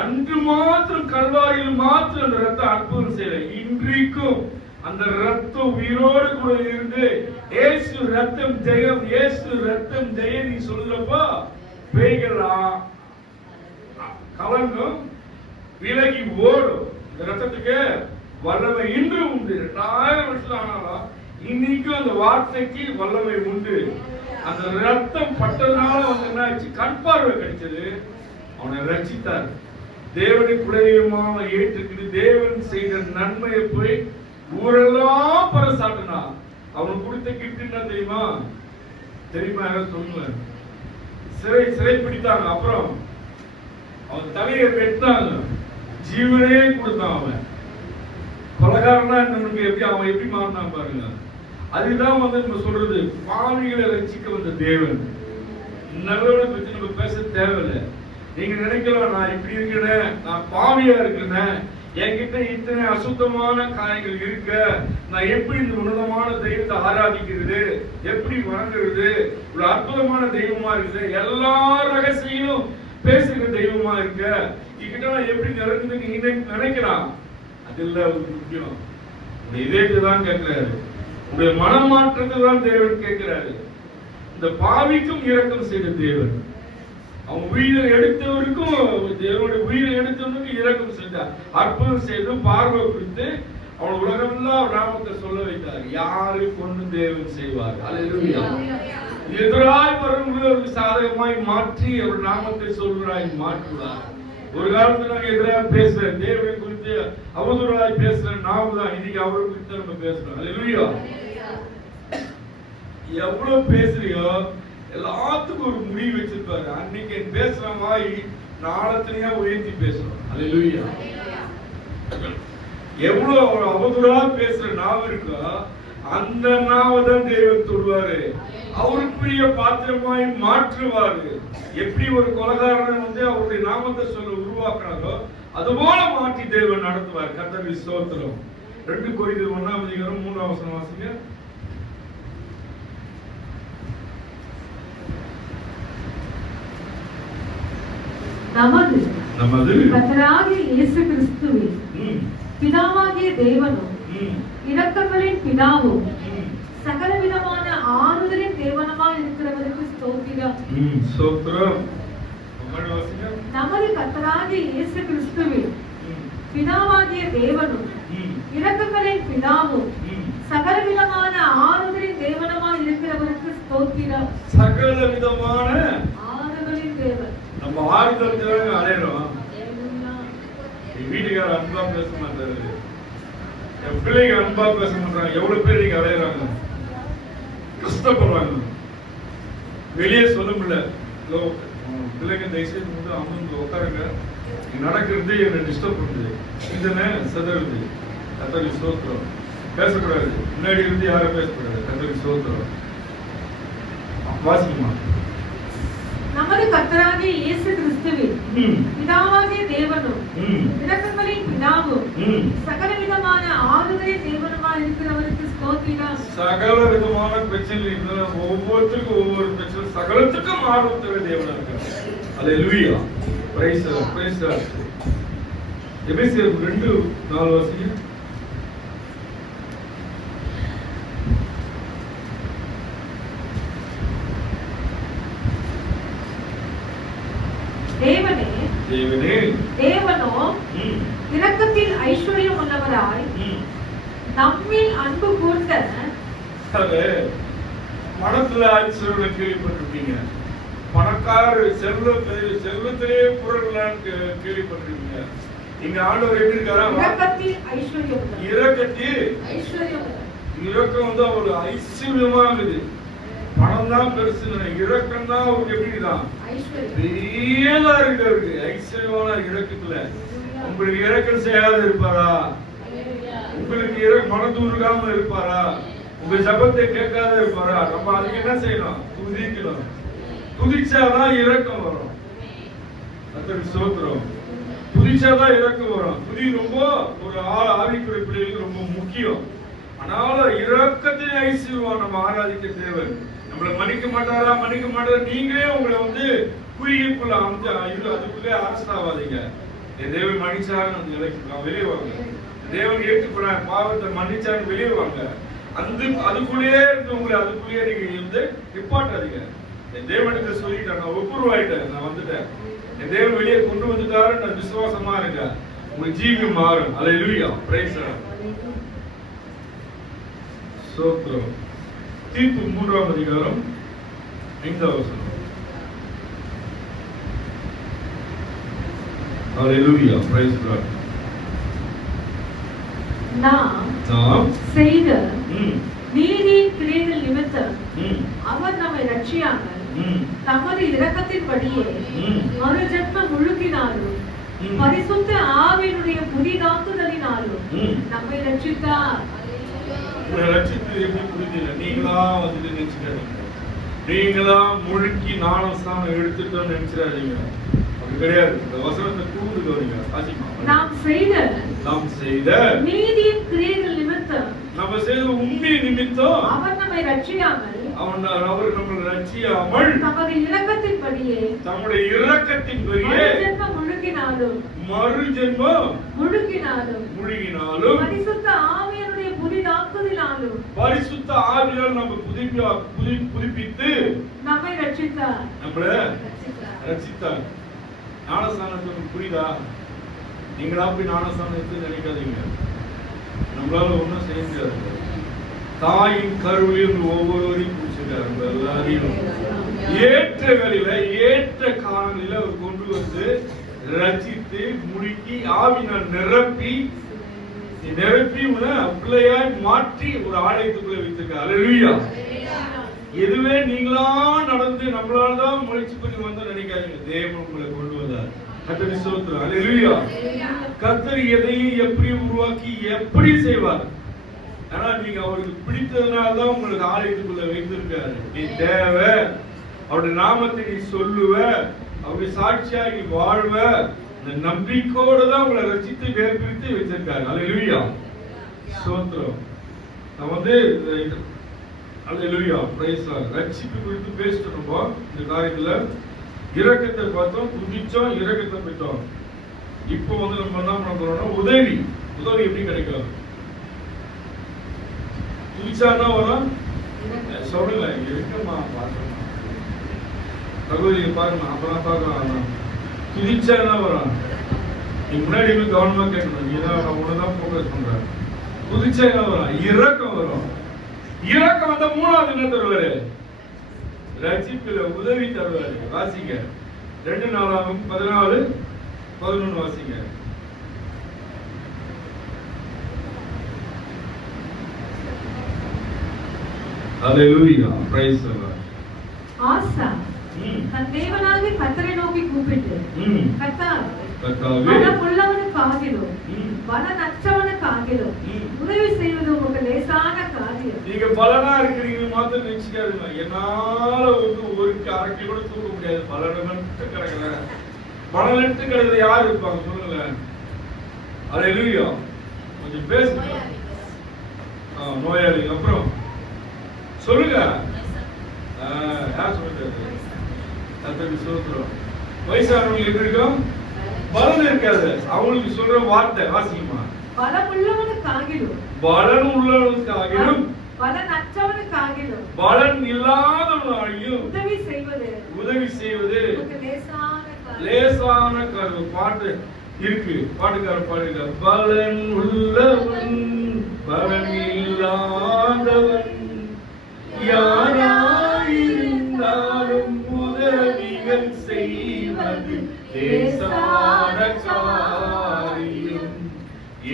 அன்று மாத்திரம் கல்வாரியில் மாத்திரம் அந்த ரத்தம் அற்புதம் செய்யல, இன்றைக்கும் அந்த ரத்தம் உயிரோடு கூட இருந்து இயேசு ரத்தம் ஜெயம், இயேசு ரத்தம் ஜெயம் நீ சொல்றப்போ பேய்களா கலங்கும், விலகி ஓடும். இந்த ரத்தத்துக்கு வல்லமை இன்று உண்டு. 2000 வருஷம் ஆனாலும் இன்னைக்கும் அந்த வார்த்தைக்கு வல்லமை உண்டு. அந்த ரத்தம் பட்டதுனால வந்து என்ன ஆச்சு? கண் பார்வை கிடைச்சது. அவனை ரட்சித்தார். தேவனை குலதெய்வமாக ஏற்றுக்கிட்டு தேவன் செய்த நன்மையை போய் ஊரெல்லாம் பறைசாட்டினா. அவனுக்கு கொடுத்த கிஃப்ட் என்ன தெரியுமா? யாரும் சொல்லுங்க. சிறை பிடித்தாங்க. அப்புறம் அவன் தலையை வெட்டினாங்க, ஜீவனே கொடுத்தான். அவன் கொலைகாரனா எப்படி அவன் எப்படி மாறினான் பாருங்க. அதுதான் வந்து நம்ம சொல்றது, பாவிகளை ரட்சிக்க வந்த தேவன். நல்லவனை பத்தி நம்ம பேச தேவையில்லை. நீங்க நினைக்கலாம் நான் இப்படி இருக்கிறேன், நான் பாவியா இருக்கிறேன், என்கிட்ட இத்தனை அசுத்தமான காரியங்கள் இருக்க, நான் எப்படி இந்த உன்னதமான தெய்வத்தை ஆராதிக்கிறது, எப்படி வணங்குறது, ஒரு அற்புதமான தெய்வமா இருக்குது, எல்லா ரகசியம் பேசுகிற தெய்வமா இருக்க, இக்கிட்ட நான் எப்படி நிறைஞ்சு நீ நினைக்கலாம். அது இல்ல முக்கியம். உடைய இதயத்தை தான் கேட்கிறாரு, உடைய மனமாற்றத்தை தான் தேவன் கேட்கிறாரு. இந்த பாவிக்கும் இரக்கம் செய்த தேவன், அவன் உயிரை எடுத்தவருக்கும் தேவனுடைய உயிரை எடுத்தவனுக்கு இரக்கம் செய்தார். அற்புதம் செய்து பார்வை குறித்து அவன் உலகமெல்லாம் நாமத்தை சொல்ல வைத்தார். யாரு கொண்டு தேவன் செய்வார். அல்லேலூயா. எதிராய் வருவர்களுக்கு சாதகமாய் மாற்றி அவர் நாமத்தை சொல்றாய் மாற்றுவார். ஒரு காலத்துல நாங்க எதிராக பேசுறேன், தேவனை குறித்து அவதூறாய் பேசுறேன் நாம தான். இன்னைக்கு அவரை குறித்து நம்ம பேசுறோம். அல்லேலூயா. எவ்வளவு பேசுறியோ எல்லாத்துக்கும் ஒரு முடிவு வச்சிருப்பாரு. அன்னைக்கு பேசுற மாதிரி நாளத்திலேயே உயர்த்தி பேசுறோம். அல்லேலூயா. எவ்வளவு அவதூறா பேசுற நாவ இருக்கோ அந்த நாவதான் தேவன் தொடுவாரு, அவருக்குரிய பாத்திரமாய் மாற்றுவாரு. எப்படி ஒரு கொலைகாரன் வந்து அவருடைய நாமத்தை சொல்ல உருவாக்குறாரோ அதுபோல மாற்றி தேவன் நடத்துவார். கர்த்தருக்கு ஸ்தோத்திரம். 2 கொரிந்தியர் 1:3 வாசிங்க. நமது கர்த்தராகிய இயேசு கிறிஸ்துவின் பிதாவாகிய தேவனும் இரக்கங்களின் பிதாவும் சகலவிதமான ஆறுதலின் தேவனுமாய் இருக்கிறவருக்கு ஸ்தோத்திரம். ஸ்தோத்திரம். நமது கர்த்தராகிய இயேசு கிறிஸ்துவின் பிதாவாகிய தேவனும் இரக்கங்களின் பிதாவும் சகலவிதமான ஆறுதலின் தேவனுமாய் இருக்கிறவருக்கு ஸ்தோத்திரம். சகலவிதமான ஆறுதலின் தேவன். நம்ம ஆறுதல் அடையணும். வீட்டுக்கார அன்பா பேச மாட்டாரு, என் பிள்ளைங்க அன்பா பேச மாட்டாங்க. எவ்வளவு பேர் நீங்க அடையிறாங்க, கஷ்டப்படுறாங்க, வெளியே சொல்ல முடியல. பிள்ளைங்க தயவுசெய்து வந்து அமர்ந்து உட்காருங்க, நடக்கிறது என்னை டிஸ்டர்ப் பண்ணுது, சிந்தனை சிதறுது. கர்த்தருக்கு ஸ்தோத்திரம். பேசக்கூடாது, முன்னாடி இருந்து யாரும் பேசக்கூடாது. கர்த்தருக்கு ஸ்தோத்திரம். வாசிக்குமா? நமது கர்த்தராகிய இயேசு கிறிஸ்துவின் பிதாவாகிய தேவனும் இரக்கங்களின் பிதாவும் சகலவிதமான ஆறுதலின் தேவனுமாய் இருக்கிறவருக்கு ஸ்தோத்திரம். சகல விதமான பிரச்சனை ஒவ்வொருத்தருக்கும் ஒவ்வொரு பிரச்சனை, சகலத்துக்கும் ஆறுதல் தேவனா இருக்காரு. Hallelujah. Praise the lord. Praise the lord. எபேசியர் 2:4 வாசிங்க. தேவனே தேவனோ இரக்கத்தில் ஐஸ்வர்யம் உள்ளவராய் நம்மில் அன்பு கூர்ந்த பணத்துல ஐஸ்வர்யம் கேள்விப்பட்டிருப்பீங்க, பணக்காரர் செல்வத்திலே புரளான்னு கேள்விப்பட்டிருப்பீங்க. இங்க ஆண்டவர் எப்படி இருக்காரா? இரக்கத்தில் ஐஸ்வர்யம், இரக்கத்தில் ஐஸ்வர்யம். இரக்கம் வந்து ஒரு ஐஸ்வர்யமா இருக்குது. பணம் தான் பெருசு, இரக்கம் தான் அவருக்கு எப்படிதான் பெரியதா இருக்கு. அவருக்கு ஐஸ்வர்யமான இரக்கத்துல உங்களுக்கு இரக்கம் செய்யாத இருப்பாரா? உங்களுக்கு மனது உருகாம இருப்பாரா? உங்க ஜபத்தை கேட்காத இருப்பாரா? நம்ம அதுக்கு என்ன செய்யணும்? துதிக்கணும். துதிச்சாதான் இரக்கம் வரும். கர்த்தருக்கு ஸ்தோத்திரம். துதிச்சாதான் இரக்கம் வரும். துதி ரொம்ப ஒரு ஆவிக்குரிய பிள்ளைகளுக்கு ரொம்ப முக்கியம். ஆனாலும் இரக்கத்தின் ஐஸ்வர்யம் நம்ம ஆராதிக்க தேவை. நம்மளை மன்னிக்க மாட்டாரா? மன்னிக்க மாட்டாரா? நீங்களே உங்களை வந்து குறுகிக்குள்ள அமைச்சு அதுக்குள்ளே அரசு ஆகாதீங்க. என் தேவன் மன்னிச்சாருன்னு அந்த நிலைக்கு வெளியே வாங்க. தேவன் ஏற்றுக்கொள்ள பாவத்தை மன்னிச்சாருன்னு வெளியே வாங்க. அதுக்குள்ளேயே இருந்து உங்களை அதுக்குள்ளேயே நீங்க வந்து நிப்பாட்டாதீங்க. என் தேவனுக்கு சொல்லிட்டேன், நான் ஒப்புருவாயிட்டேன், நான் வந்துட்டேன், என் தேவன் வெளியே கொண்டு வந்துட்டாரு, நான் விசுவாசமா இருக்கேன். உங்க ஜீவியம் மாறும். அல்லேலூயா, பிரைஸ் காட். ஸ்தோத்திரம். தீத்து 3ஆம் அதிகாரம் 5ஆம் வசனம். அல்லேலூயா, பிரைஸ் காட். நாம் செய்த நீதியின் கிரியைகள் நிமித்தம் அவர் நம்மை ரட்சியாமல் தமது இரக்கத்தின்படியே மறுஜன்ம முழுக்கினாலும் பரிசுத்த ஆவியினுடைய புதிதாக்குதலினாலும் நம்மை ரட்சித்தார். ரட்சித்து எப்படி புரியுது? நீங்களா வந்துட்டு நினைச்சுக்காதீங்க, நீங்களா முழுக்கி ஞானஸ்தானம் எடுத்துட்டோம்னு நினைச்சிடாதீங்க. அப்படி கிடையாது. இந்த வசனத்தை கூர்ந்து வரீங்க. நாம் செய்த நீதியின் கிரியைகள் நிமித்தம், நம்ம செய்த உண்மை நிமித்தம் அவர் நம்மை ரட்சியாமல் அவர் நம்மை ரட்சியாமல் தமது இரக்கத்தின்படியே மறுஜென்மம் முழுகினாலும் பரிசுத்த ஆவியினுடைய புதிதாக்குதலினாலும் பரிசுத்த ஆவியால் நம்ம புதுப்பித்து நம்மை ரட்சித்தார். நம்மள ரட்சித்தார். ஞானஸ்தானத்துக்கு புரியுதா? நீங்களா போய் ஞானஸ்தானம் எடுத்து நினைக்காதீங்க. நம்மளால ஒன்றும் செய்ய முடியாது. தாயின் கருவிலிருந்து ஒவ்வொருவரையும் பிடிச்சிருக்காரு. எல்லாரையும் ஏற்ற வேலையில ஏற்ற காலங்களில அவர் கொண்டு வந்து ரட்சித்து முழுக்கி ஆவினால் நிரப்பி பிள்ளையாய் மாற்றி ஒரு ஆலயத்துக்குள்ள வைத்திருக்காரு. அல்லேலூயா. எதுவே நீங்களா நடந்து நம்மளாலதான் முயற்சி பண்ணி வந்தோம் நினைக்காதீங்க. தேவன் உங்களை கொண்டு வந்தார். கர்த்தருக்கு ஸ்தோத்திரம். அல்லேலூயா. கர்த்தர் எதையும் எப்படி உருவாக்கி எப்படி செய்வார். ஆனா நீங்க அவருக்கு பிடித்ததுனாலதான் உங்களுக்கு ஆலயத்துக்குள்ள வைத்திருக்காரு. நீ தேவை, அவருடைய நாமத்தை நீ சொல்லுவ, அவருடைய சாட்சியாகி வாழ்வ, இந்த நம்பிக்கையோட தான் உங்களை ரட்சித்து வேர்பிரித்து வச்சிருக்காரு. அல்லேலூயா, ஸ்தோத்திரம். நான் வந்து அல்லேலூயா, பிரைஸ் லார்ட். ரட்சிப்பு குறித்து பேசிட்டு இருப்போம். இந்த காரியத்துல இரக்கத்தை பார்த்தோம், துதிச்சோம், இரக்கத்தை பெற்றோம். இப்போ வந்து நம்ம என்ன பண்ண போறோம்னா உதவி எப்படி கிடைக்கும்? துதிச்சானா வரும். சொல்லுங்க, இங்க இருக்குமா பாக்கணும் தகுதியை பாருங்க, அப்புறம் பார்க்கலாம். துதிச்சானா வரும். நீ முன்னாடி கவனமா கேட்கணும். நீதான் உன்னதான் போக்கஸ் பண்ற. துதிச்சா வரும், இரக்கம் வரும். இரக்கம் வந்த 3வது என்ன தருவாரு? ரட்சிப்புல உதவி தருவாரு. வாசிங்க 2 நாளாகும் 14-11 வாசிங்க. Hallelujah, praise the Lord. ஆசா தன் தேவனாகிய கர்த்தரை நோக்கி கூப்பிட்டு, கர்த்தாவே பலமுள்ளவனுக்காகிலும் பலனற்றவனுக்காகிலும் உதவி செய்வது உங்களுக்கு லேசான காரியம். நீங்க பலனா இருக்கிறீங்க மாத்திரம் நினைச்சுக்காதீங்க. என்னால வந்து ஒரு அரைக்கி கூட தூக்க முடியாது. பலனற்று கிடக்குற பலனற்று கிடக்குற யார் இருப்பாங்க சொல்லுங்க. அல்லேலூயா. கொஞ்சம் பேசுங்க. நோயாளி அப்புறம் சொல்லுங்க. யார் சொல்றது? கர்த்தருக்கு ஸ்தோத்திரம். வயசானவங்களுக்கு எப்படி இருக்கும்? பலன் இருக்காது. அவங்களுக்கு சொல்ற வார்த்தை வாசிக்குமா? பலமுள்ளவனுக்காகிலும் பலனுள்ளவனுக்காகிலும் பலனற்றவனுக்காகிலும் பலன் இல்லாதவனாகிலும் உதவி செய்வது லேசான காரியம். பாட்டு இருக்கு. பாட்டுக்கார பாடுங்க, பலன் உள்ளவன் பலன் இல்லாதவன் யாராயிருந்தாலும் உதவிகள் செய்வது லேசான காரியம்.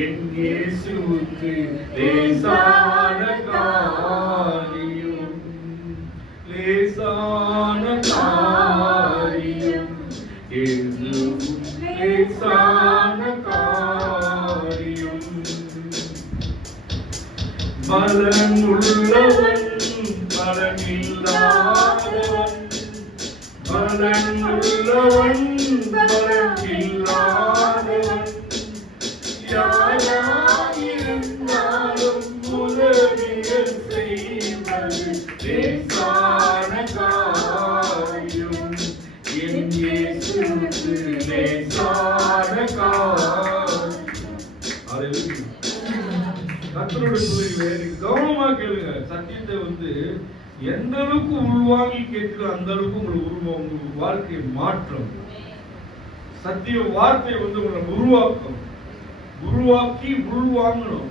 என் இயேசுவுக்கு லேசான காரியம், லேசான காரியம், எதுவும் லேசான காரியம். பலன் உள்ளவன் பலன் இல்லாதவன், பலன் உள்ளவன் பலன் இல்லாதவன் யாராயிருந்தாலும் உதவிகள் செய்வது லேசான காரியம். என் இயேசுவுக்கு லேசான காரியம். அல்லேலூயா. கர்த்தருடைய பிள்ளைகளே, நீங்க கவனமா கேளுங்க. சத்தியத்தை எந்த அளவுக்கு உள்வாங்கி கேட்கிறோ அந்த அளவுக்கு உங்க வாழ்க்கை மாற்றம். சத்திய வார்த்தை உங்களை உருவாக்கி உள்வாங்கணும்.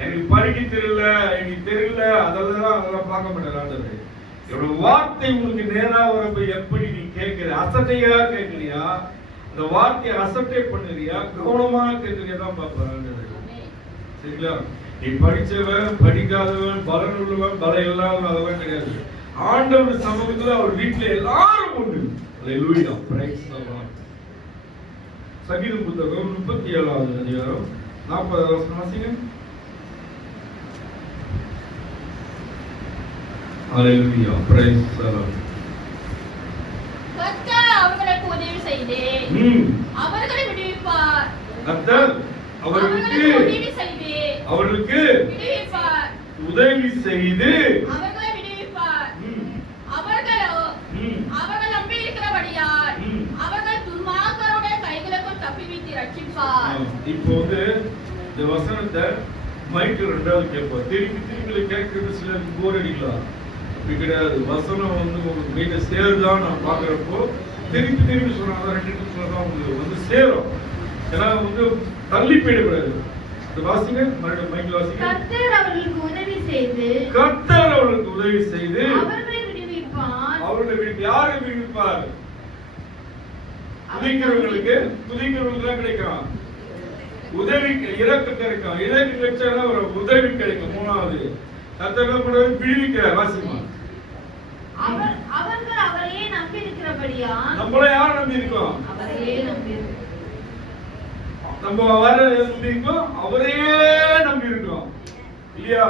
எனக்கு படிக்க தெரியல, எனக்கு தெரியல, அதெல்லாம் பார்க்க மாட்டேன். என்னோட வார்த்தை உங்களுக்கு நேரா வரப்ப எப்படி நீ கேட்கிற, அசட்டையா கேட்கறியா, அந்த வார்த்தையை அசட்டை பண்ணுறியா, கவனமா கேட்கறியா தான் பார்ப்பேன். சரிங்களா? நீ படிச்சவன் படிக்காதவன் பலன் உள்ளவன் பலம் இல்லாதவன் அதெல்லாம் கிடையாது. ஆண்டவர் சமூகத்துல அவர் வீட்டுல எல்லாரும் உண்டு. அல்லேலூயா. Praise the lord. சங்கீதம் புத்தகம் 37வது அதிகாரம் 40வது வசனம் வாசிங்க. அல்லேலூயா. Praise the lord. கர்த்தர் அவர்களுக்கு உதவி செய்து அவர்களை விடுவிப்பார். கர்த்தர் அவர்களுக்கு உதவி செய்து அவர்களை விடுவிப்பார். அவர்கள் நம்பி இருக்கிறபடியால் அவர்கள் துன்மார்க்கருடைய கைகளுக்கும் தப்பிவித்து ரட்சிப்பார். இப்போ இந்த வசனத்தை மைக்கு ரெண்டாவது கேட்போம். திருப்பி கேட்கறது சிலருக்கு போர் அடிக்கலாம். அப்படி கிடையாது. வசனம் உங்களுக்கு வீட்டை சேருதான் நான் பாக்குறப்போ திருப்பி சொன்னாதான் 2 நிமிஷம் உங்களுக்கு சேரும். ஏன்னா தள்ளி போயிடக்கூடாது. வாசிங்க, மறுபடியும் மைக்கில் வாசிங்க. கர்த்தர் அவர்களுக்கு உதவி செய்து அவர்களை விடுவிப்பார். யாரை விடுவிப்பார்? துதிக்கிறவங்களுக்கு கிடைக்கும் உதவி, இறக்கம் கிடைக்கும். இறக்கம் கிடைச்சா ஒரு உதவி கிடைக்கும். 3வது கர்த்தர் விடுவிக்கிறார். வாசிமா. அவர்கள் அவரையே நம்பி இருக்கிறபடியா. நம்மள யாரை நம்பி இருக்கோம்? அவரையே நம்பி. நம்ம அவரை நம்பி இருக்கோம், அவரையே நம்பி இருக்கோம் இல்லையா?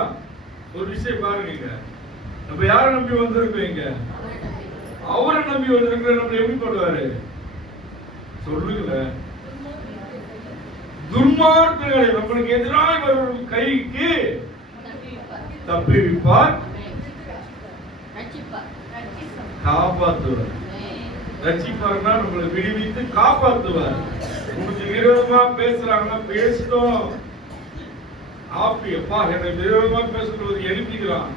ஒரு விஷயம் பாருங்க, நம்ம யாரை நம்பி வந்திருக்கோம்? அவரை நம்பி வந்திருக்கிற நம்ம எப்படி பண்ணுவாரு சொல்லுங்க. துன்மார்க்கர்களை நம்மளுக்கு எதிராக கைக்கு தப்புவிப்பார், காப்பாற்றுவார். ரட்சிப்பார்னா நம்மளை விடுவித்து காப்பாற்றுவார். உங்களுக்கு விரோதமா பேசுறாங்கன்னா பேசணும். ஆப்பியப்பா என்னை விரோதமா பேசுறது எழுப்பிக்கிறான்.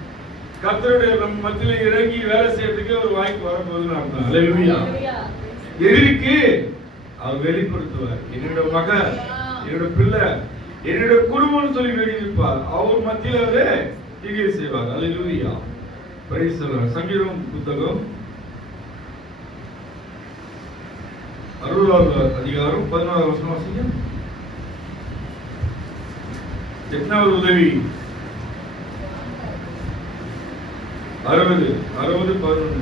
கர்த்தருடைய நம்ம மத்தியில இறங்கி வேலை செய்யறதுக்கு ஒரு வாய்ப்பு வரும்போது அல்லேலூயா. எதிரிக்கு அவர் வெளிப்படுத்துவார். என்னோட மகன், என்னோட பிள்ளை, என்னோட குடும்பம்னு சொல்லி வெளியிருப்பார். அவர் மத்தியில் அவரு திகை செய்வார். அல்லேலூயா. Praise the lord. சங்கீதம் புத்தகம் 60வது அதிகாரம் 11வது வசனம் வாசிங்க. எத்தனாவது உதவி? 60 11.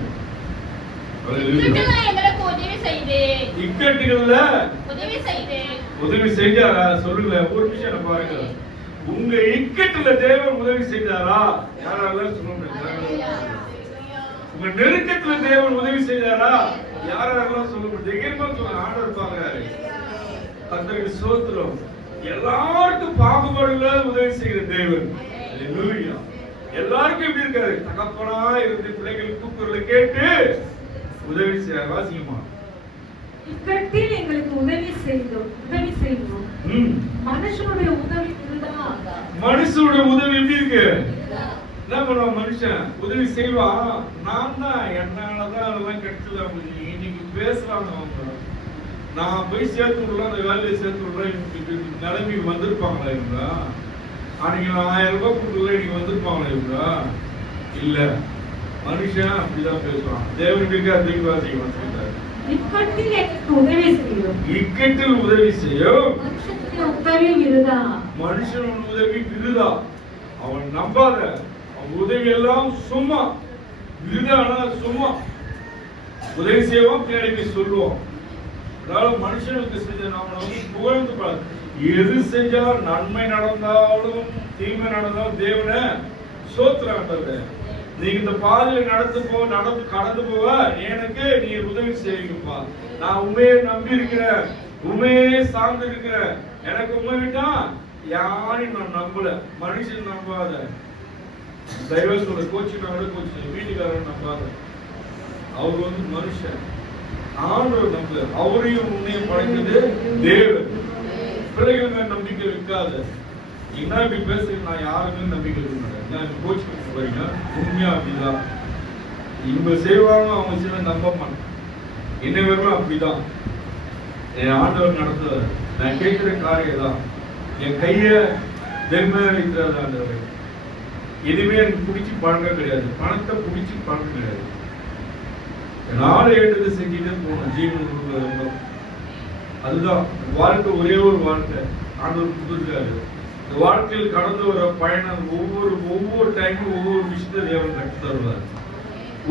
இக்கட்டுகள்ல உதவி செஞ்சாரா? சொல்லுங்க. ஒரு நிமிஷம் பாருங்க. உங்க இக்கட்டுல தேவன் உதவி செய்தாரா? யாரால சொல்லுங்க. உங்க நெருக்கத்துல தேவன் உதவி செய்தாரா? யாரெல்லாம் சொல்லுங்க. தைரியமா சொல்லுங்க. ஆண்டவர் பாக்குறாரு. கர்த்தருக்கு ஸ்தோத்திரம். எல்லாருக்கும் பாகுபாடுல உதவி செய்கிற தேவன். அல்லேலூயா. எல்லாருக்கும் எப்படி இருக்காரு? தகப்பனா இருந்து பிள்ளைகள் கூக்குரலை கேட்டு உதவி செய்ய. வாசிங்கம்மா. இக்கட்டில் எங்களுக்கு உதவி செய்தோம். மனுஷனுடைய உதவி இதுதான். மனுஷனுடைய உதவி எப்படி இருக்கு? என்ன பண்ணுவான் மனுஷன்? உதவி செய்வான். நான் தான் என்னாலதான் அதெல்லாம் கிடைச்சது. இன்னைக்கு பேசலாம். நான் போய் சேர்த்து விடலாம், அந்த வேலையை சேர்த்து விடலாம், நிலைமைக்கு வந்திருப்பாங்களா இவங்க? அன்னைக்கு நான் 1000 ரூபாய் கொடுக்கல, இன்னைக்கு வந்திருப்பாங்களா இவங்க? இல்ல. மனுஷன் அப்படிதான் பேசுவான். தேவனுக்கு அதிகவாசிகள் வந்திருக்காரு. இக்கட்டில் எனக்கு உதவி செய்யும். இக்கட்டில் உதவி செய்யும். மனுஷனுக்கு உதவி விருதா. மனுஷன் உதவி விருதா. அவன் நம்பாத. அவன் உதவி எல்லாம் சும்மா. விருதானா சும்மா. உதவி செய்வோம், பின்னாடி போய் சொல்லுவோம். அதனால மனுஷனுக்கு செஞ்ச நாம வந்து புகழ்ந்து பாரு. எது செஞ்சாலும் நன்மை நடந்தாலும் தீமை நடந்தாலும் தேவனை சோத்திராண்டது. நீங்க இந்த பாதையில நடந்து கடந்து போவ எனக்கு நீ உதவி செய்வீங்கப்பா. நான் உண்மையை நம்பி இருக்கிறேன், உண்மையே சார்ந்து இருக்கிறேன். எனக்கு உண்மை விட்டா யாரையும் நான் நம்பல. மனுஷன் நம்பாத. தயவு சொல்ற கோச்சினா விட கோச்சு வீட்டுக்காரன் நம்பாத. அவர் வந்து மனுஷன். ஆண்டவர் நம்பு. அவரையும் உன்னையும் படைத்தது தேவன். பிள்ளைகள் மேல் நம்பிக்கை வைக்காத. என்ன இப்படி பேசுறீங்க? நான் யாருமே நம்பிக்கை வைக்க மாட்டேன். நான் கோச்சு போறீங்க, உண்மையா அப்படிதான். இவங்க செய்வாங்க, அவங்க செய்ய நம்ப மாட்டேன். என்ன வேணும் அப்படிதான் என் ஆண்டவர் நடத்துவார். நான் கேட்கிற காரியம் தான். என் கைய வெறுமையா இருக்கிறது ஆண்டவர். எதுவுமே எனக்கு பிடிச்சி பழக்கம் கிடையாது. பணத்தை பிடிச்சி பழக்கம் கிடையாது. நாளை ஏற்றது செஞ்சுட்டு போகணும். ஜீவன் அதுதான் வாழ்க்கை. ஒரே ஒரு வாழ்க்கை ஆண்டவர் கொடுத்துருக்காரு. இந்த வாழ்க்கையில் கடந்து வர பயணம் ஒவ்வொரு டைமும் ஒவ்வொரு விஷயத்தை தேவன் கற்று தருவார்.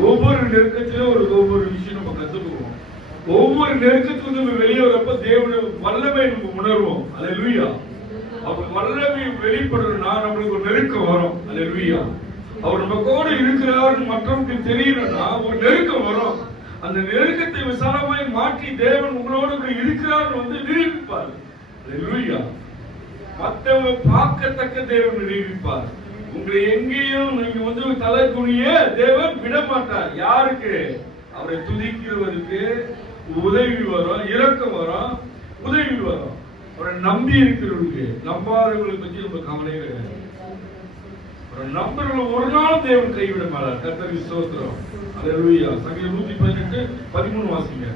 ஒவ்வொரு நெருக்கத்திலும் ஒவ்வொரு விஷயம் நம்ம கத்துக்குவோம். ஒவ்வொரு நெருக்கத்திலிருந்து நம்ம வெளியே வரப்ப தேவனுடைய வல்லமை நம்ம உணர்வோம். அல்லேலூயா. அவர் வல்லமை வெளிப்படணும்னா நம்மளுக்கு ஒரு நெருக்கம் வரும். அல்லேலூயா. அவர் நம்ம கூட இருக்கிறார் மற்றவங்களுக்கு தெரியணும்னா ஒரு நெருக்கம் வரும். அந்த நெருக்கத்தை விசாலமாய் மாற்றி தேவன் உங்களோடு இருக்கிறார் வந்து நிரூபிப்பார். அல்லேலூயா. மற்றவங்க பார்க்கத்தக்க தேவன் நிரூபிப்பார். உங்களை எங்கேயும் நீங்க வந்து தலை குனிய தேவன் விட மாட்டார். யாருக்கு? அவரை துதிக்கிறவருக்கு உதவி வரும், இரக்கம் வரும், உதவி வரும். அவரை நம்பி இருக்கிறவங்களுக்கு. நம்பாதவங்களை பற்றி நம்ம கவலையே கிடையாது. நம்பர்கள் ஒரு நாள் தேவன் கைவிட மாட்டார். கர்த்தருக்கு ஸ்தோத்திரம். அல்லேலூயா. சங்கீதம் 118:13 வாசிங்க.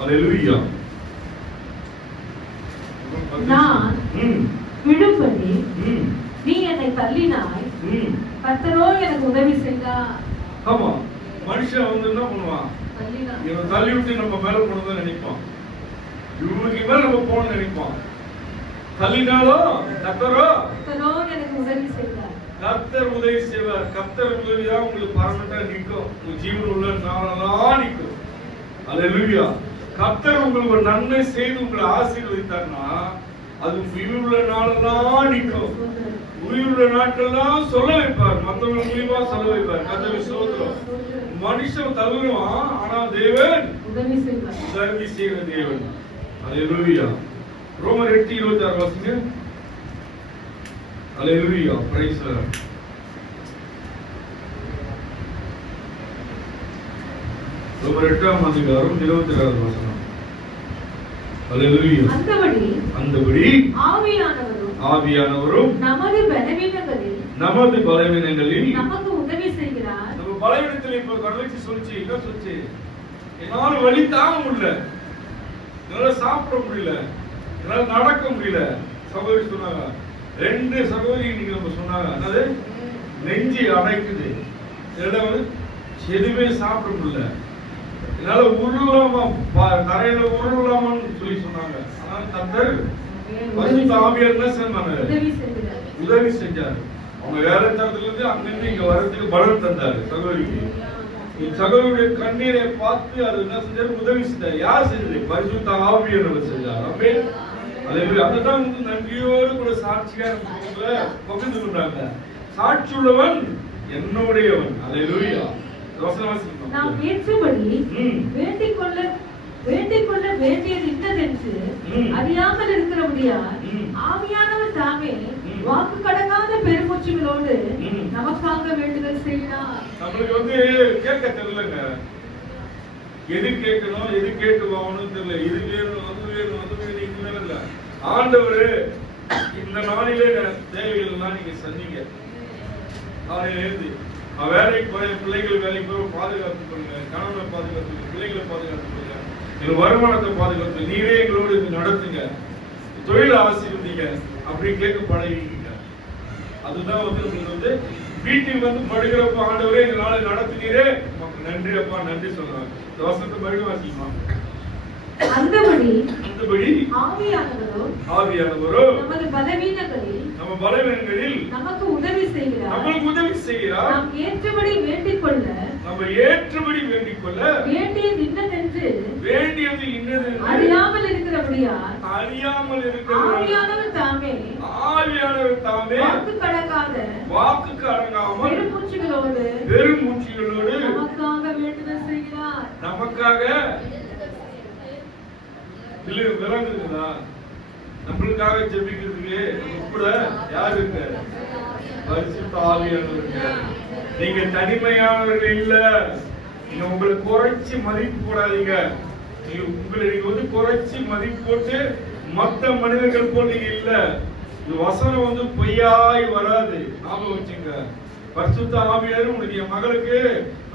அல்லேலூயா. நான் விழும்படி நீ என்னை தள்ளினாய், கர்த்தரோ எனக்கு உதவி செய்தார். ஆமா, மனுஷன் வந்து என்ன பண்ணுவான்? இவன் தள்ளி விட்டு நம்ம மேல போனதான் நினைப்பான். இவனுக்கு மேல நம்ம போன நினைப்பான். தள்ளினாலும் கர்த்தரோ எனக்கு உதவி செய்தார். கர்த்தர் உதவி செய்வார். கர்த்தர் உதவிதான் உங்களுக்கு பர்மனண்டா நிற்கும். உங்க ஜீவன் உள்ள நாளெல்லாம் நிற்கும். அல்லேலூயா. கர்த்தர் உங்களுக்கு ஒரு நன்மை செய்து உங்களை ஆசீர்வதித்தார்னா அது உயிருள்ள நாளெல்லாம் நிற்கும். உயிருள்ள நாட்கள்லாம் சொல்ல வைப்பார். மற்றவங்க மூலியமா சொல்ல வைப்பார். கர்த்தருக்கு ஸ்தோத்திரம். மனுஷன் தள்ளுவான், ஆனா தேவன் உதவி செய்கிற தேவன். அல்லேலூயா. ரோமர் 8:26 வாசிங்க. அல்லேலூயா. Praise the lord. ரோமர் 8:26 வசனம். அல்லேலூயா. அந்தபடி ஆவியானவரும் நமது பலவீனங்களில் நமக்கு உதவி செய்கிறார். நம்ம பலவீனத்தில் இப்ப கடவுளுக்கு சொல்லிச்சு, என்ன சொல்லிச்சு? என்னால வலி தாங்க முடியல, என்னால சாப்பிட முடியல, என்னால நடக்க முடியல. சகோதரி சொன்னாங்க, 2 சகோதரி இன்னைக்கு நம்ம சொன்னாங்க, அதாவது நெஞ்சு அடைக்குது, எதுவுமே சாப்பிட முடியல, என்னால உருளாம தரையில உருளாமன்னு சொல்லி சொன்னாங்க. ஆனா கர்த்தர் பரிசுத்த ஆவியார் என்ன செஞ்சாரு? உதவி செஞ்சாரு. அவங்க வேலை தரத்துல இருந்து அங்கிருந்து இங்க வர்றதுக்கு பலம் தந்தாரு சகோதரிக்கு. சகோதரியுடைய கண்ணீரை பார்த்து அது என்ன செஞ்சாரு? உதவி செஞ்சாரு. யார் செஞ்சது? பரிசுத்த ஆவியார் செஞ்சார். ஆமென். அல்லேலூயா. அதுதான் வந்து நன்றியோடு கூட சாட்சியா பகிர்ந்து கொண்டாங்க. சாட்சி உள்ளவன் என்னுடையவன். அல்லேலூயா. நாம் ஏற்றபடி வேண்டிக் கொள்ள வேண்டியது இன்னதென்று அறியாமல் இருக்கிறபடியால் ஆவியானவர் தாமே வாக்கு கடங்காத பெருமூச்சுகளோடு நமக்காக வேண்டுதல் செய்கிறார். நம்மளுக்கு வந்து கேட்க தெரியலங்க. எது கேட்கணும், எது கேட்டு வாங்கணும் தெரியல. இது வேணும், அது வேணும், அது வேணும் இல்ல. ஆண்டவரு இந்த நாளிலே தேவைகள் எல்லாம் நீங்க சொன்னீங்க. காலையில இருந்து வேலைக்கு போற பிள்ளைகள் வேலைக்கு போற பாதுகாத்துக் கொள்ளுங்க, கணவனை பாதுகாத்துங்க, பிள்ளைகளை பாதுகாத்துக் கொள்ளுங்க, எங்கள் வருமானத்தை பாதுகாத்து நீரே எங்களோடு நடத்துங்க, தொழில் ஆசீர்வதிங்க அப்படி கேட்க பழகிங்க. அதுதான் உங்களுக்கு வீட்டுக்கு படுகிறப்ப ஆண்டவரே இந்த நாளை நடத்தினீரே உங்களுக்கு நன்றி அப்பா, நன்றி சொல்றாங்க. இந்த வசனத்தை மறுபடியும் வாசிக்குமா? அந்தபடி ஆவியானவரோ நமது பலவீனங்களில் நமக்கு உதவி செய்கிறார். நாம் ஏற்றபடி வேண்டிக் கொள்ள வேண்டியது இன்னதென்று அறியாமல் இருக்கிறபடியால் ஆவியானவர் தாமே வாக்கு கடங்காமல் பெருமூச்சுகளோடு நமக்காக வேண்டுதல் செய்கிறார். நமக்காக விளங்குதுங்களா? நம்மளுக்காக ஜெபிக்கிறதுக்கு கூட யாரு இருக்க? பரிசுத்த ஆவியானவர் இருக்கார். நீங்க தனிமையானவர்கள் இல்ல. நீங்க உங்களை குறைச்சி மதிப்பு போடாதீங்க. உங்களை நீங்க குறைச்சி மதிப்பு போட்டு மற்ற மனிதர்கள் போல் நீங்க இல்ல. இந்த வசனம் பொய்யாய் வராது, ஞாபகம் வச்சுங்க. பரிசுத்த ஆவியானவர் உங்களுக்கு என் மகளுக்கு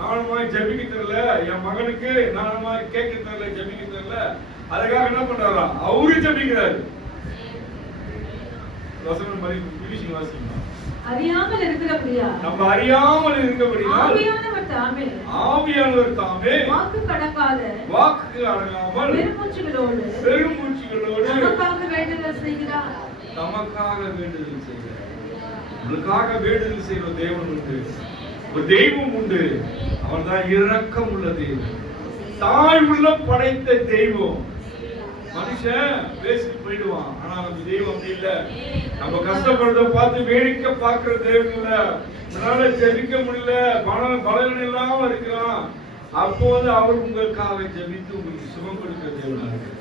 நானுமாய் ஜெபிக்க தெரியல, என் மகனுக்கு நானுமாய் கேட்க தெரியல, ஜெபிக்க தெரியல, அதுக்காக என்ன பண்றாரா? அவரு ஜெபிக்கிறாரு. வசனம் மாதிரி பிடிச்சு வாசிங்க. அறியாமல் இருக்கிறபடியா நம்ம அறியாமல் இருக்கிறபடியா ஆவியானவர் தாமே வாக்கு அடங்காமல் பெருமூச்சுகளோடு நமக்காக வேண்டுதல் செய்கிறார். உங்களுக்காக வேண்டுதல் செய்கிற தேவன் உண்டு, ஒரு தெய்வம் உண்டு. அவன் தான் இரக்கம் உள்ள தெய்வம், தாழ்வுள்ள படைத்த தெய்வம். மனுஷன் பேசிட்டு போயிடுவான், ஆனா நம்ம தெய்வம் அப்படி இல்ல. நம்ம கஷ்டப்படுறத பார்த்து வேடிக்கை பார்க்கிற தெய்வம் இல்ல. அதனால ஜெபிக்க முடியல, பலன் இல்லாம இருக்கிறான், அப்போ அவர் உங்களுக்காக ஜெபித்து உங்களுக்கு சுகம் கொடுக்கிற தேவனா இருக்கு.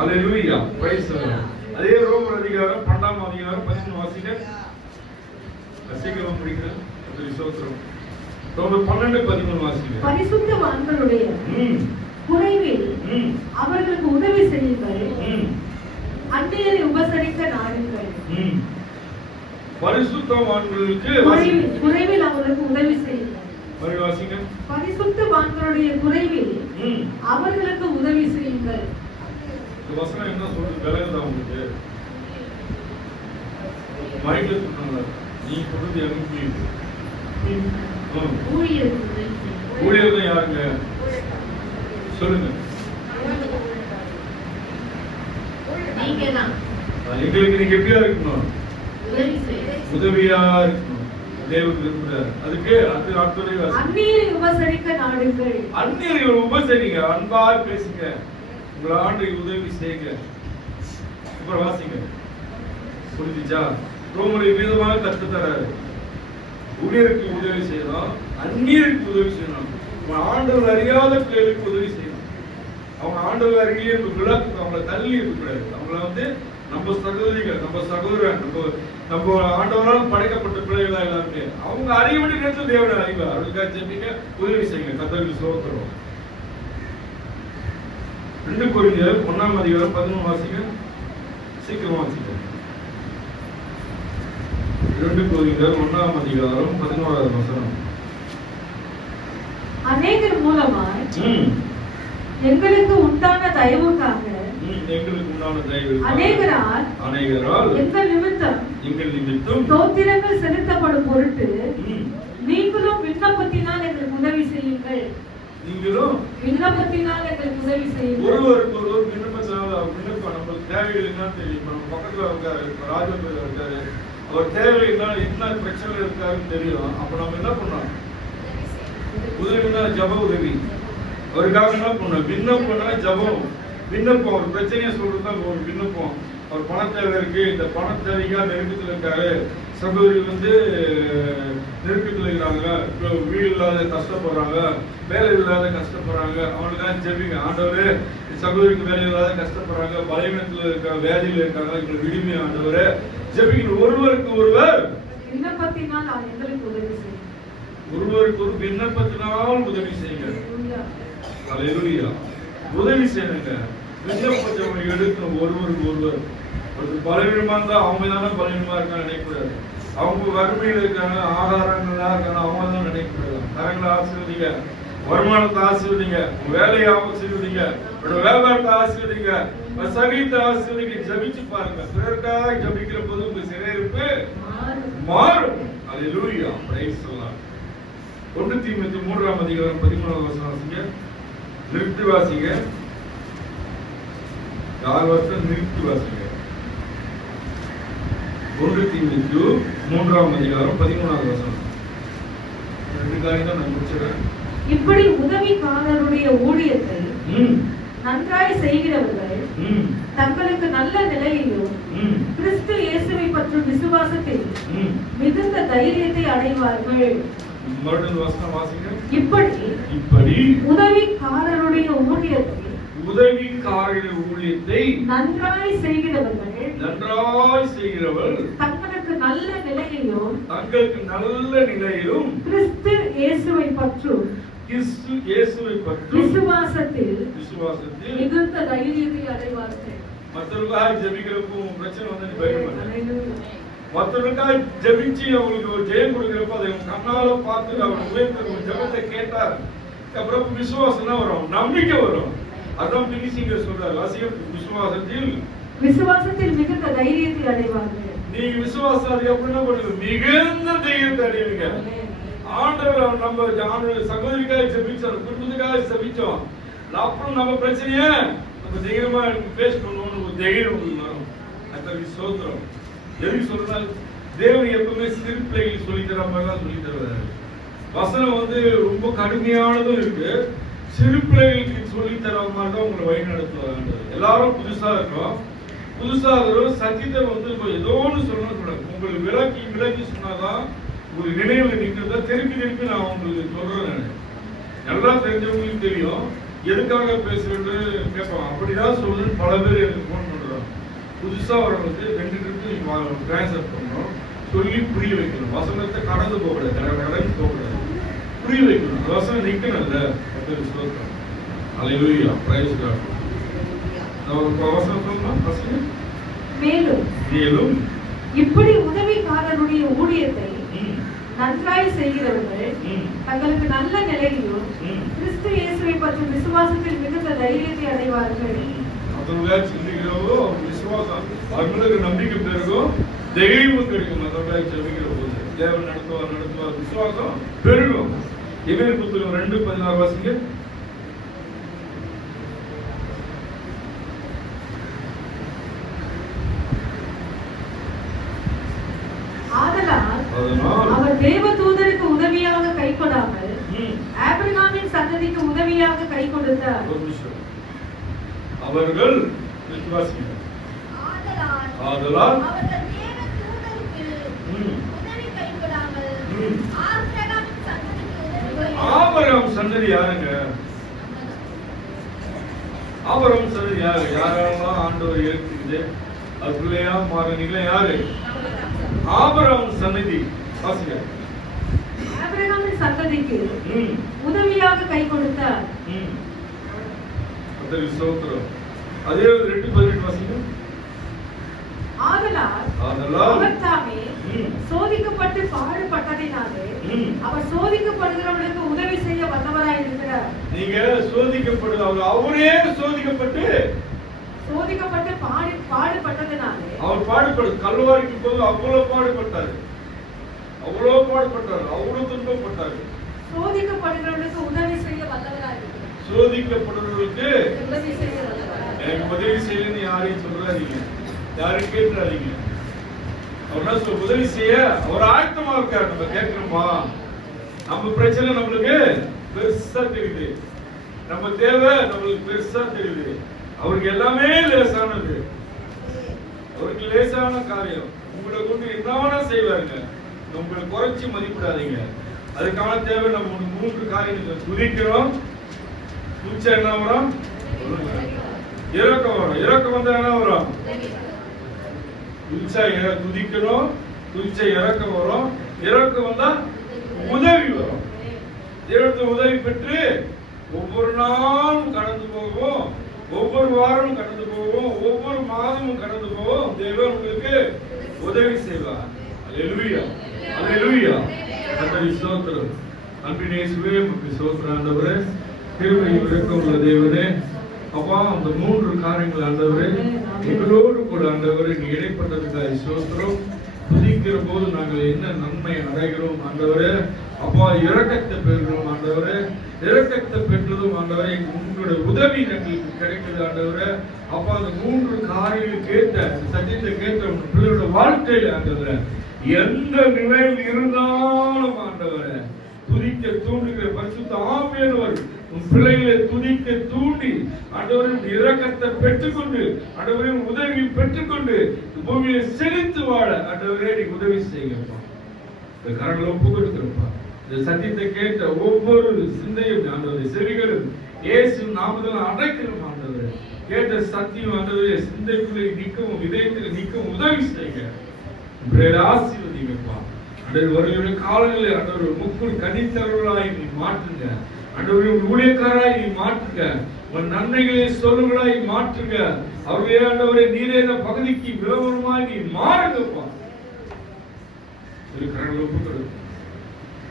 அல்லேலூயா, பிரைஸ் தி லார்ட். அதே ரோமர் அதிகாரம் 12ஆம் அதிகாரம் 13 வாசிங்க. சீக்கிரம் முடிக்கிறேன். ஸ்தோத்திரம். ரோமர் 12:13 வாசிங்க. பரிசுத்தவான்களுடைய குறைவில் அவர்களுக்கு உதவி செய்யுங்கள், அந்நியரை உபசரிக்க நாடுங்கள். பரிசுத்தவான்களுக்கு குறைவில் அவர்களுக்கு உதவி செய்யுங்கள். வாசிங்க. பரிசுத்தவான்களுடைய குறைவில் அவர்களுக்கு உதவி செய்யுங்கள். இந்த வசனம் என்ன சொல்றது? விலகுதா உங்களுக்கு? மைண்ட்ல சொன்னாங்க, நீ சொல்றது எனக்கு புரியுது. ஊழியர்கள் யாருங்க சொல்லுங்க? எங்களுக்கு நீங்க எப்படியா இருக்கணும்? உதவியா இருக்கணும். தேவனுக்கு இருக்கிறார். அதுக்கு அந்நியரை உபசரிக்க நாடுங்கள். அந்நியரை உபசரிங்க, அன்பா பேசுங்க, உங்களை ஆண்டு உதவி செய்யுங்க. அப்புறம் வாசிங்க. புரிஞ்சுச்சா? ரோமரை விதமாக கற்றுத்தராரு. ஊழியருக்கு உதவி செய்யணும், அந்நியருக்கு உதவி செய்யணும், ஆண்டவர் அறியாத பிள்ளைகளுக்கு உதவி செய்யணும். அவங்க ஆண்டவர் அருகிலே விளக்கு, அவங்களை தள்ளி இருக்கக்கூடாது. அவங்கள நம்ம சகோதரிகள், நம்ம சகோதரன், நம்ம ஆண்டவரால் படைக்கப்பட்ட பிள்ளைகளா எல்லாருமே அவங்க அறியபடி நேரத்தில் தேவனை அறிவார். அவர்களுக்காக ஜெபிங்க, உதவி செய்யுங்க. கர்த்தருக்கு ஸ்தோத்திரம். 2 கொரிந்தியர் 1ஆம் அதிகாரம் 11 வாசிங்க. சீக்கிரம் வாசிங்க. 2 கொரிந்தியர் 1ஆம் அதிகாரம் 11வது வசனம். அநேகர் மூலமாய் எங்களுக்கு உண்டான தயவுக்காக அநேகரால் எங்கள் நிமித்தம் ஸ்தோத்திரங்கள் செலுத்தப்படும் பொருட்டு நீங்களும் விண்ணப்பத்தினால் எங்களுக்கு உதவி செய்யுங்கள். ஒருவருக்கு ஒருவர் விண்ணப்பம் நமக்கு தேவைகள் என்ன தெரியும். நம்ம பக்கத்துல இருக்காரு, ராஜபேர் இருக்காரு, அவர் தேவை என்ன பிரச்சனை இருக்காருன்னு தெரியும். அப்ப நம்ம என்ன பண்ணோம்? உதவினா ஜப உதவி. அவருக்காக என்ன பண்ணோம்? விண்ணப்பம்னா ஜபம். விண்ணப்பம் ஒரு பிரச்சனையை சொல்றதுதான் ஒரு விண்ணப்பம். அவர் பண தேவை இருக்கு, இந்த பண தேவைக்காக நெருக்கத்தில் இருக்காரு, சகோதரி நெருக்கத்தில் இருக்கிறாங்க, வீடு இல்லாத கஷ்டப்படுறாங்க, வேலை இல்லாத கஷ்டப்படுறாங்க, அவங்களுக்காக ஜெபிங்க. ஆண்டவரே, சகோதரிக்கு வேலை இல்லாத கஷ்டப்படுறாங்க, பலவீனத்தில் இருக்காங்க, வேலையில் இருக்காங்க, எங்களுக்கு விடுமை ஆண்டவரே ஜெபிக்கணும். ஒருவருக்கு ஒருவர் விண்ணப்பத்தினால் எங்களுக்கு உதவி செய்யுங்க. ஒருவருக்கு ஒரு விண்ணப்பத்தினால் உதவி செய்யுங்க. அல்லேலூயா. உதவி செய்யுங்க. விண்ணப்பம் எடுக்கணும். ஒருவருக்கு ஒருவர். பலவீனமா இருந்தா அவங்க தானே பலவீனமா இருக்காங்க நினைக்கக்கூடாது. அவங்க வறுமையில் இருக்காங்க, ஆகாரங்களா இருக்காங்க, அவங்க தான் நினைக்க கரங்களை ஆசீர்வதிங்க, வருமானத்தை ஆசீர்வதிங்க, உங்க வேலையை ஆசீர்வதிங்க, உங்களோட வியாபாரத்தை ஆசீர்வதிங்க, உங்க சரீரத்தை ஆசீர்வதிங்க. ஜெபிச்சு பாருங்க. பிறருக்காக ஜெபிக்கிற போது உங்க சிறையிருப்பு மாறும். அல்லேலூயா, பிரைஸ் தி லார்ட். 1 தீமோத்தேயு 3ஆம் அதிகாரம் 13ஆம் வசனம் வாசிங்க. நிறுத்தி வாசிங்க. 4 வருஷம் நிறுத்தி வாசிங்க. 1 தீமோத்தேயு 3ஆம் அதிகாரம் 13ஆம் வசனம். ரெண்டு காரியம் தான் நான் முடிச்சிடுறேன். இப்படி உதவிக்காரருடைய ஊழியத்தை நன்றாய் செய்கிறவர்கள் தங்களுக்கு நல்ல நிலையிலும் கிறிஸ்து இயேசுவை பற்றும் விசுவாசத்தில் மிகுந்த தைரியத்தை அடைவார்கள். இப்படி உதவிக்காரருடைய ஊழியத்தை நன்றாய் செய்கிறவர்கள் தங்களுக்கு நல்ல நிலையிலும் கிறிஸ்து இயேசுவை பற்றும் விசுவாசத்தில் மிகுந்த தைரியத்தை அடைவார்கள். மற்றவர்களுக்காக ஜெபிக்கிறப்போ பிரச்சனை வந்து பயன்படுது. மற்றவர்களுக்காக ஜெபிச்சு அவங்களுக்கு ஒரு ஜெயம் கொடுக்கிறப்போ அதை கண்ணால பார்த்து அவர் உயர்த்த ஜெபத்தை கேட்டார். அப்புறம் விசுவாசம் தான் வரும், நம்பிக்கை வரும். அதான் பினிசிங்க சொல்றாரு, விசுவாசத்தில் மிகுந்த தைரியத்தை அடைவார்கள். நீங்க விசுவாசம் அதுக்கப்புறம் என்ன பண்ணுங்க, மிகுந்த தைரியத்தை அடைவீங்க. ஆண்டவர் நம்ம சகோதரிக்காக ஜெபிச்சோம், குடும்பத்துக்காக ஜெபிச்சோம், அப்புறம் நம்ம பிரச்சனைய நம்ம தைரியமா பேஸ் பண்ணணும்னு ஒரு தைரியம் வரும். அத்தகைய சோத்திரம். எதுக்கு சொல்றாரு, தேவன் எப்பவுமே சிறு பிள்ளைகள் சொல்லி தர மாதிரி தான் சொல்லி தருவாரு. வசனம் வந்து ரொம்ப கடுமையானதும் இருக்கு, சிறு பிள்ளைகளுக்கு சொல்லி தர மாதிரி தான் உங்களை வழி நடத்துவாங்க. எல்லாரும் புதுசா இருக்கோம், புதுசா இருக்கிறோம். சத்தியத்தை வந்து ஏதோ ஒன்று சொல்லணும் கூடாது. உங்களுக்கு விளக்கி சொன்னாதான் ஒரு நினைவுல நிற்கிறதா. திருப்பி நான் உங்களுக்கு சொல்றேன். நல்லா தெரிஞ்சவங்களுக்கு தெரியும் எதுக்காக பேசுறது கேட்பாங்க. அப்படிதான் சொல்லுன்னு பல பேர் எனக்கு போன் பண்றோம். புதுசா வரவங்களுக்கு 2 ட்ரிப்பு டிரான்ஸ்ஃபர் பண்ணணும், சொல்லி புரிய வைக்கணும். வசனத்தை கடந்து போகக்கூடாது, கடந்து போகக்கூடாது, புரிய வைக்கணும். வசனம் நிற்கணும்ல. அல்லேலூயா, பிரைஸ் காட். வசனம் சொல்லணும். வசனம் மேலும் இப்படி உதவிக்காரருடைய ஊழியத்தை நன்றாய் செய்கிறவர்கள் தங்களுக்கு நல்ல நிலையிலும் கிறிஸ்து இயேசுவை பற்றும் விசுவாசத்தில் மிகுந்த தைரியத்தை அடைவார்கள். அவங்களுக்கு நம்பிக்கை பெருகும், தைரியமும் கிடைக்கும். ஜெபிக்கிற போது தேவன் நடத்துவார், விசுவாசம் பெருகும். எபிரேயர் புத்தகம் 2:16 வாசிங்க. அவர் தேவதூதருக்கு உதவியாக கை கொடாமல் ஆபிரகாமின் சந்ததிக்கு உதவியாக கை கொடுத்தார். அவர்கள் ஆதலால் ஆபிரகாம் சந்ததி யாருங்க? ஆபிரகாம் சந்ததி யாரு? யாரெல்லாம் ஆண்டவர் ஏற்குது அது பிள்ளையா மாறீங்களா? யாரு? ஆபிரகாம் சந்ததி. வாசிங்க. ஆபிரகாமின் சந்ததிக்கு உதவியாக கை கொடுத்தார். அதே ஸ்தோத்திரம். அதே 2:18 வாசிங்க. ஆதலால் அவர் தாமே சோதிக்கப்பட்டு பாடுபட்டதினாலே அவர் சோதிக்கப்படுகிறவர்களுக்கு உதவி செய்ய வல்லவராய் இருக்கிறார். நீங்க சோதிக்கப்படுவது அவரே சோதிக்கப்பட்டு பாடுபட்டதினாலே அவர் பாடுபடு கல்வாரிக்கு போது அவ்வளவு பாடுபட்டாரு, அவ்வளவு துன்பப்பட்டாரு. சோதிக்கப்படுகிறவர்களுக்கு உதவி செய்ய வல்லவராய் இருக்கிறார். சோதிக்கப்படுறவர்களுக்கு உதவி செய்ய வல்லவராய். எனக்கு உதவி செய்யணும்னு யாரையும் சொல்றாதீங்க, யாரும் கேட்காதீங்க. அவர் உதவி செய்ய அவர் ஆயத்தமா இருக்காரு. நம்ம கேட்கிறோமா? நம்ம பிரச்சனை நம்மளுக்கு பெருசா தெரியுது, நம்ம தேவை நம்மளுக்கு பெருசா தெரியுது. அவருக்கு எல்லாமே லேசானது, அவருக்கு லேசான காரியம். உங்களை கொண்டு என்ன செய்வாருங்க. உங்களை குறைச்சி மதிப்பிடாதீங்க. அதுக்கான தேவை நம்ம 3 காரியங்கள். துதிக்கிறோம், துச்சா என்ன வரும்? இறக்கம் வரும். இறக்கம் வந்தா என்ன வரும்? துதிக்கணும், துதிச்சா இறக்கம் வரும். இறக்கம் வந்தா உதவி வரும். தேவனுடைய உதவி பெற்று ஒவ்வொரு நாளும் கடந்து போவோம், ஒவ்வொரு வாரமும் கடந்து போவோம், ஒவ்வொரு மாதமும் கடந்து போவோம். தேவன் உங்களுக்கு உதவி செய்வார். அல்லேலூயா, அல்லேலூயா. கர்த்தருக்கு ஸ்தோத்திரம். அன்பின் இயேசுவே உமக்கு ஸ்தோத்திரம் ஆண்டவரே. கிருபை இரக்கம் உள்ள தேவனே, அப்பா அந்த 3 காரியங்கள் ஆண்டவரே எங்களோடு கூட ஆண்டவரே நீ இடைப்பட்டதுக்காக ஸ்தோத்திரம். துதிக்கிற போது நாங்கள் என்ன நன்மை அடைகிறோம் ஆண்டவரே. அப்பா இரக்கத்தை பெறுகிறோம் ஆண்டவரே. இரக்கத்தை பெற்றதும் ஆண்டவரே உங்களுடைய உதவி எங்களுக்கு கிடைக்குது ஆண்டவரே. அப்பா அந்த 3 காரியங்கள் கேட்ட சத்தியத்தை கேட்ட உங்க பிள்ளையோட வாழ்க்கையில ஆண்டவரே எந்த நிலையில் இருந்தாலும் ஆண்டவரே துதிக்க தூண்டுகிற பரிசுத்த ஆவியானவர் உன் பிள்ளைகளை துதிக்க தூண்டி ஆண்டவரின் இரக்கத்தை பெற்றுக்கொண்டு ஆண்டவரின் உதவி பெற்றுக்கொண்டு பூமியை செழித்து வாழ ஆண்டவரே நீ உதவி செய்யப்பா. இந்த கரங்களை ஒப்பு கொடுக்கிறப்பா. இந்த சத்தியத்தை கேட்ட ஒவ்வொரு சிந்தையும் ஆண்டவரை செவிகளும் இயேசு நாமத்தில் அடைக்கிறோம் ஆண்டவரே. கேட்ட சத்தியம் ஆண்டவரே சிந்தைக்குள்ளே நிற்கவும் இதயத்தில் நிற்கவும் உதவி செய்ய ஆசீர்வதிங்கப்பா. ஆண்டவர் வருகிற காலங்களில் ஆண்டவர் முக்குள் கனித்தவர்களாய் நீ மாற்றுங்க. ஆண்டவரின் ஊழியக்காராய் நீ மாற்றுங்க. உன் நன்மைகளை சொல்லுகளாய் மாற்றுங்க. அவர்களே ஆண்டவரே நீரே இந்த பகுதிக்கு விளம்பரமாய் நீ மாறுங்கப்பா. ஒப்பு கொடுக்கும்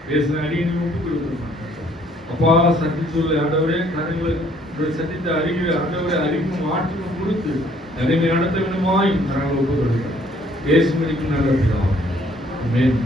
பேசின அடியை ஒப்பு கொடுக்கணும் அப்பா. சத்தியத்துள்ள ஆண்டவரே கரங்களை சத்தியத்தை அறிவு ஆண்டவரே அறிவும் மாற்றமும் கொடுத்து நன்மை நடத்த வேண்டுமாய் கரங்களை ஒப்பு கொடுக்கிறோம். பேசும் நல்ல பிதாவே. ஆமென்.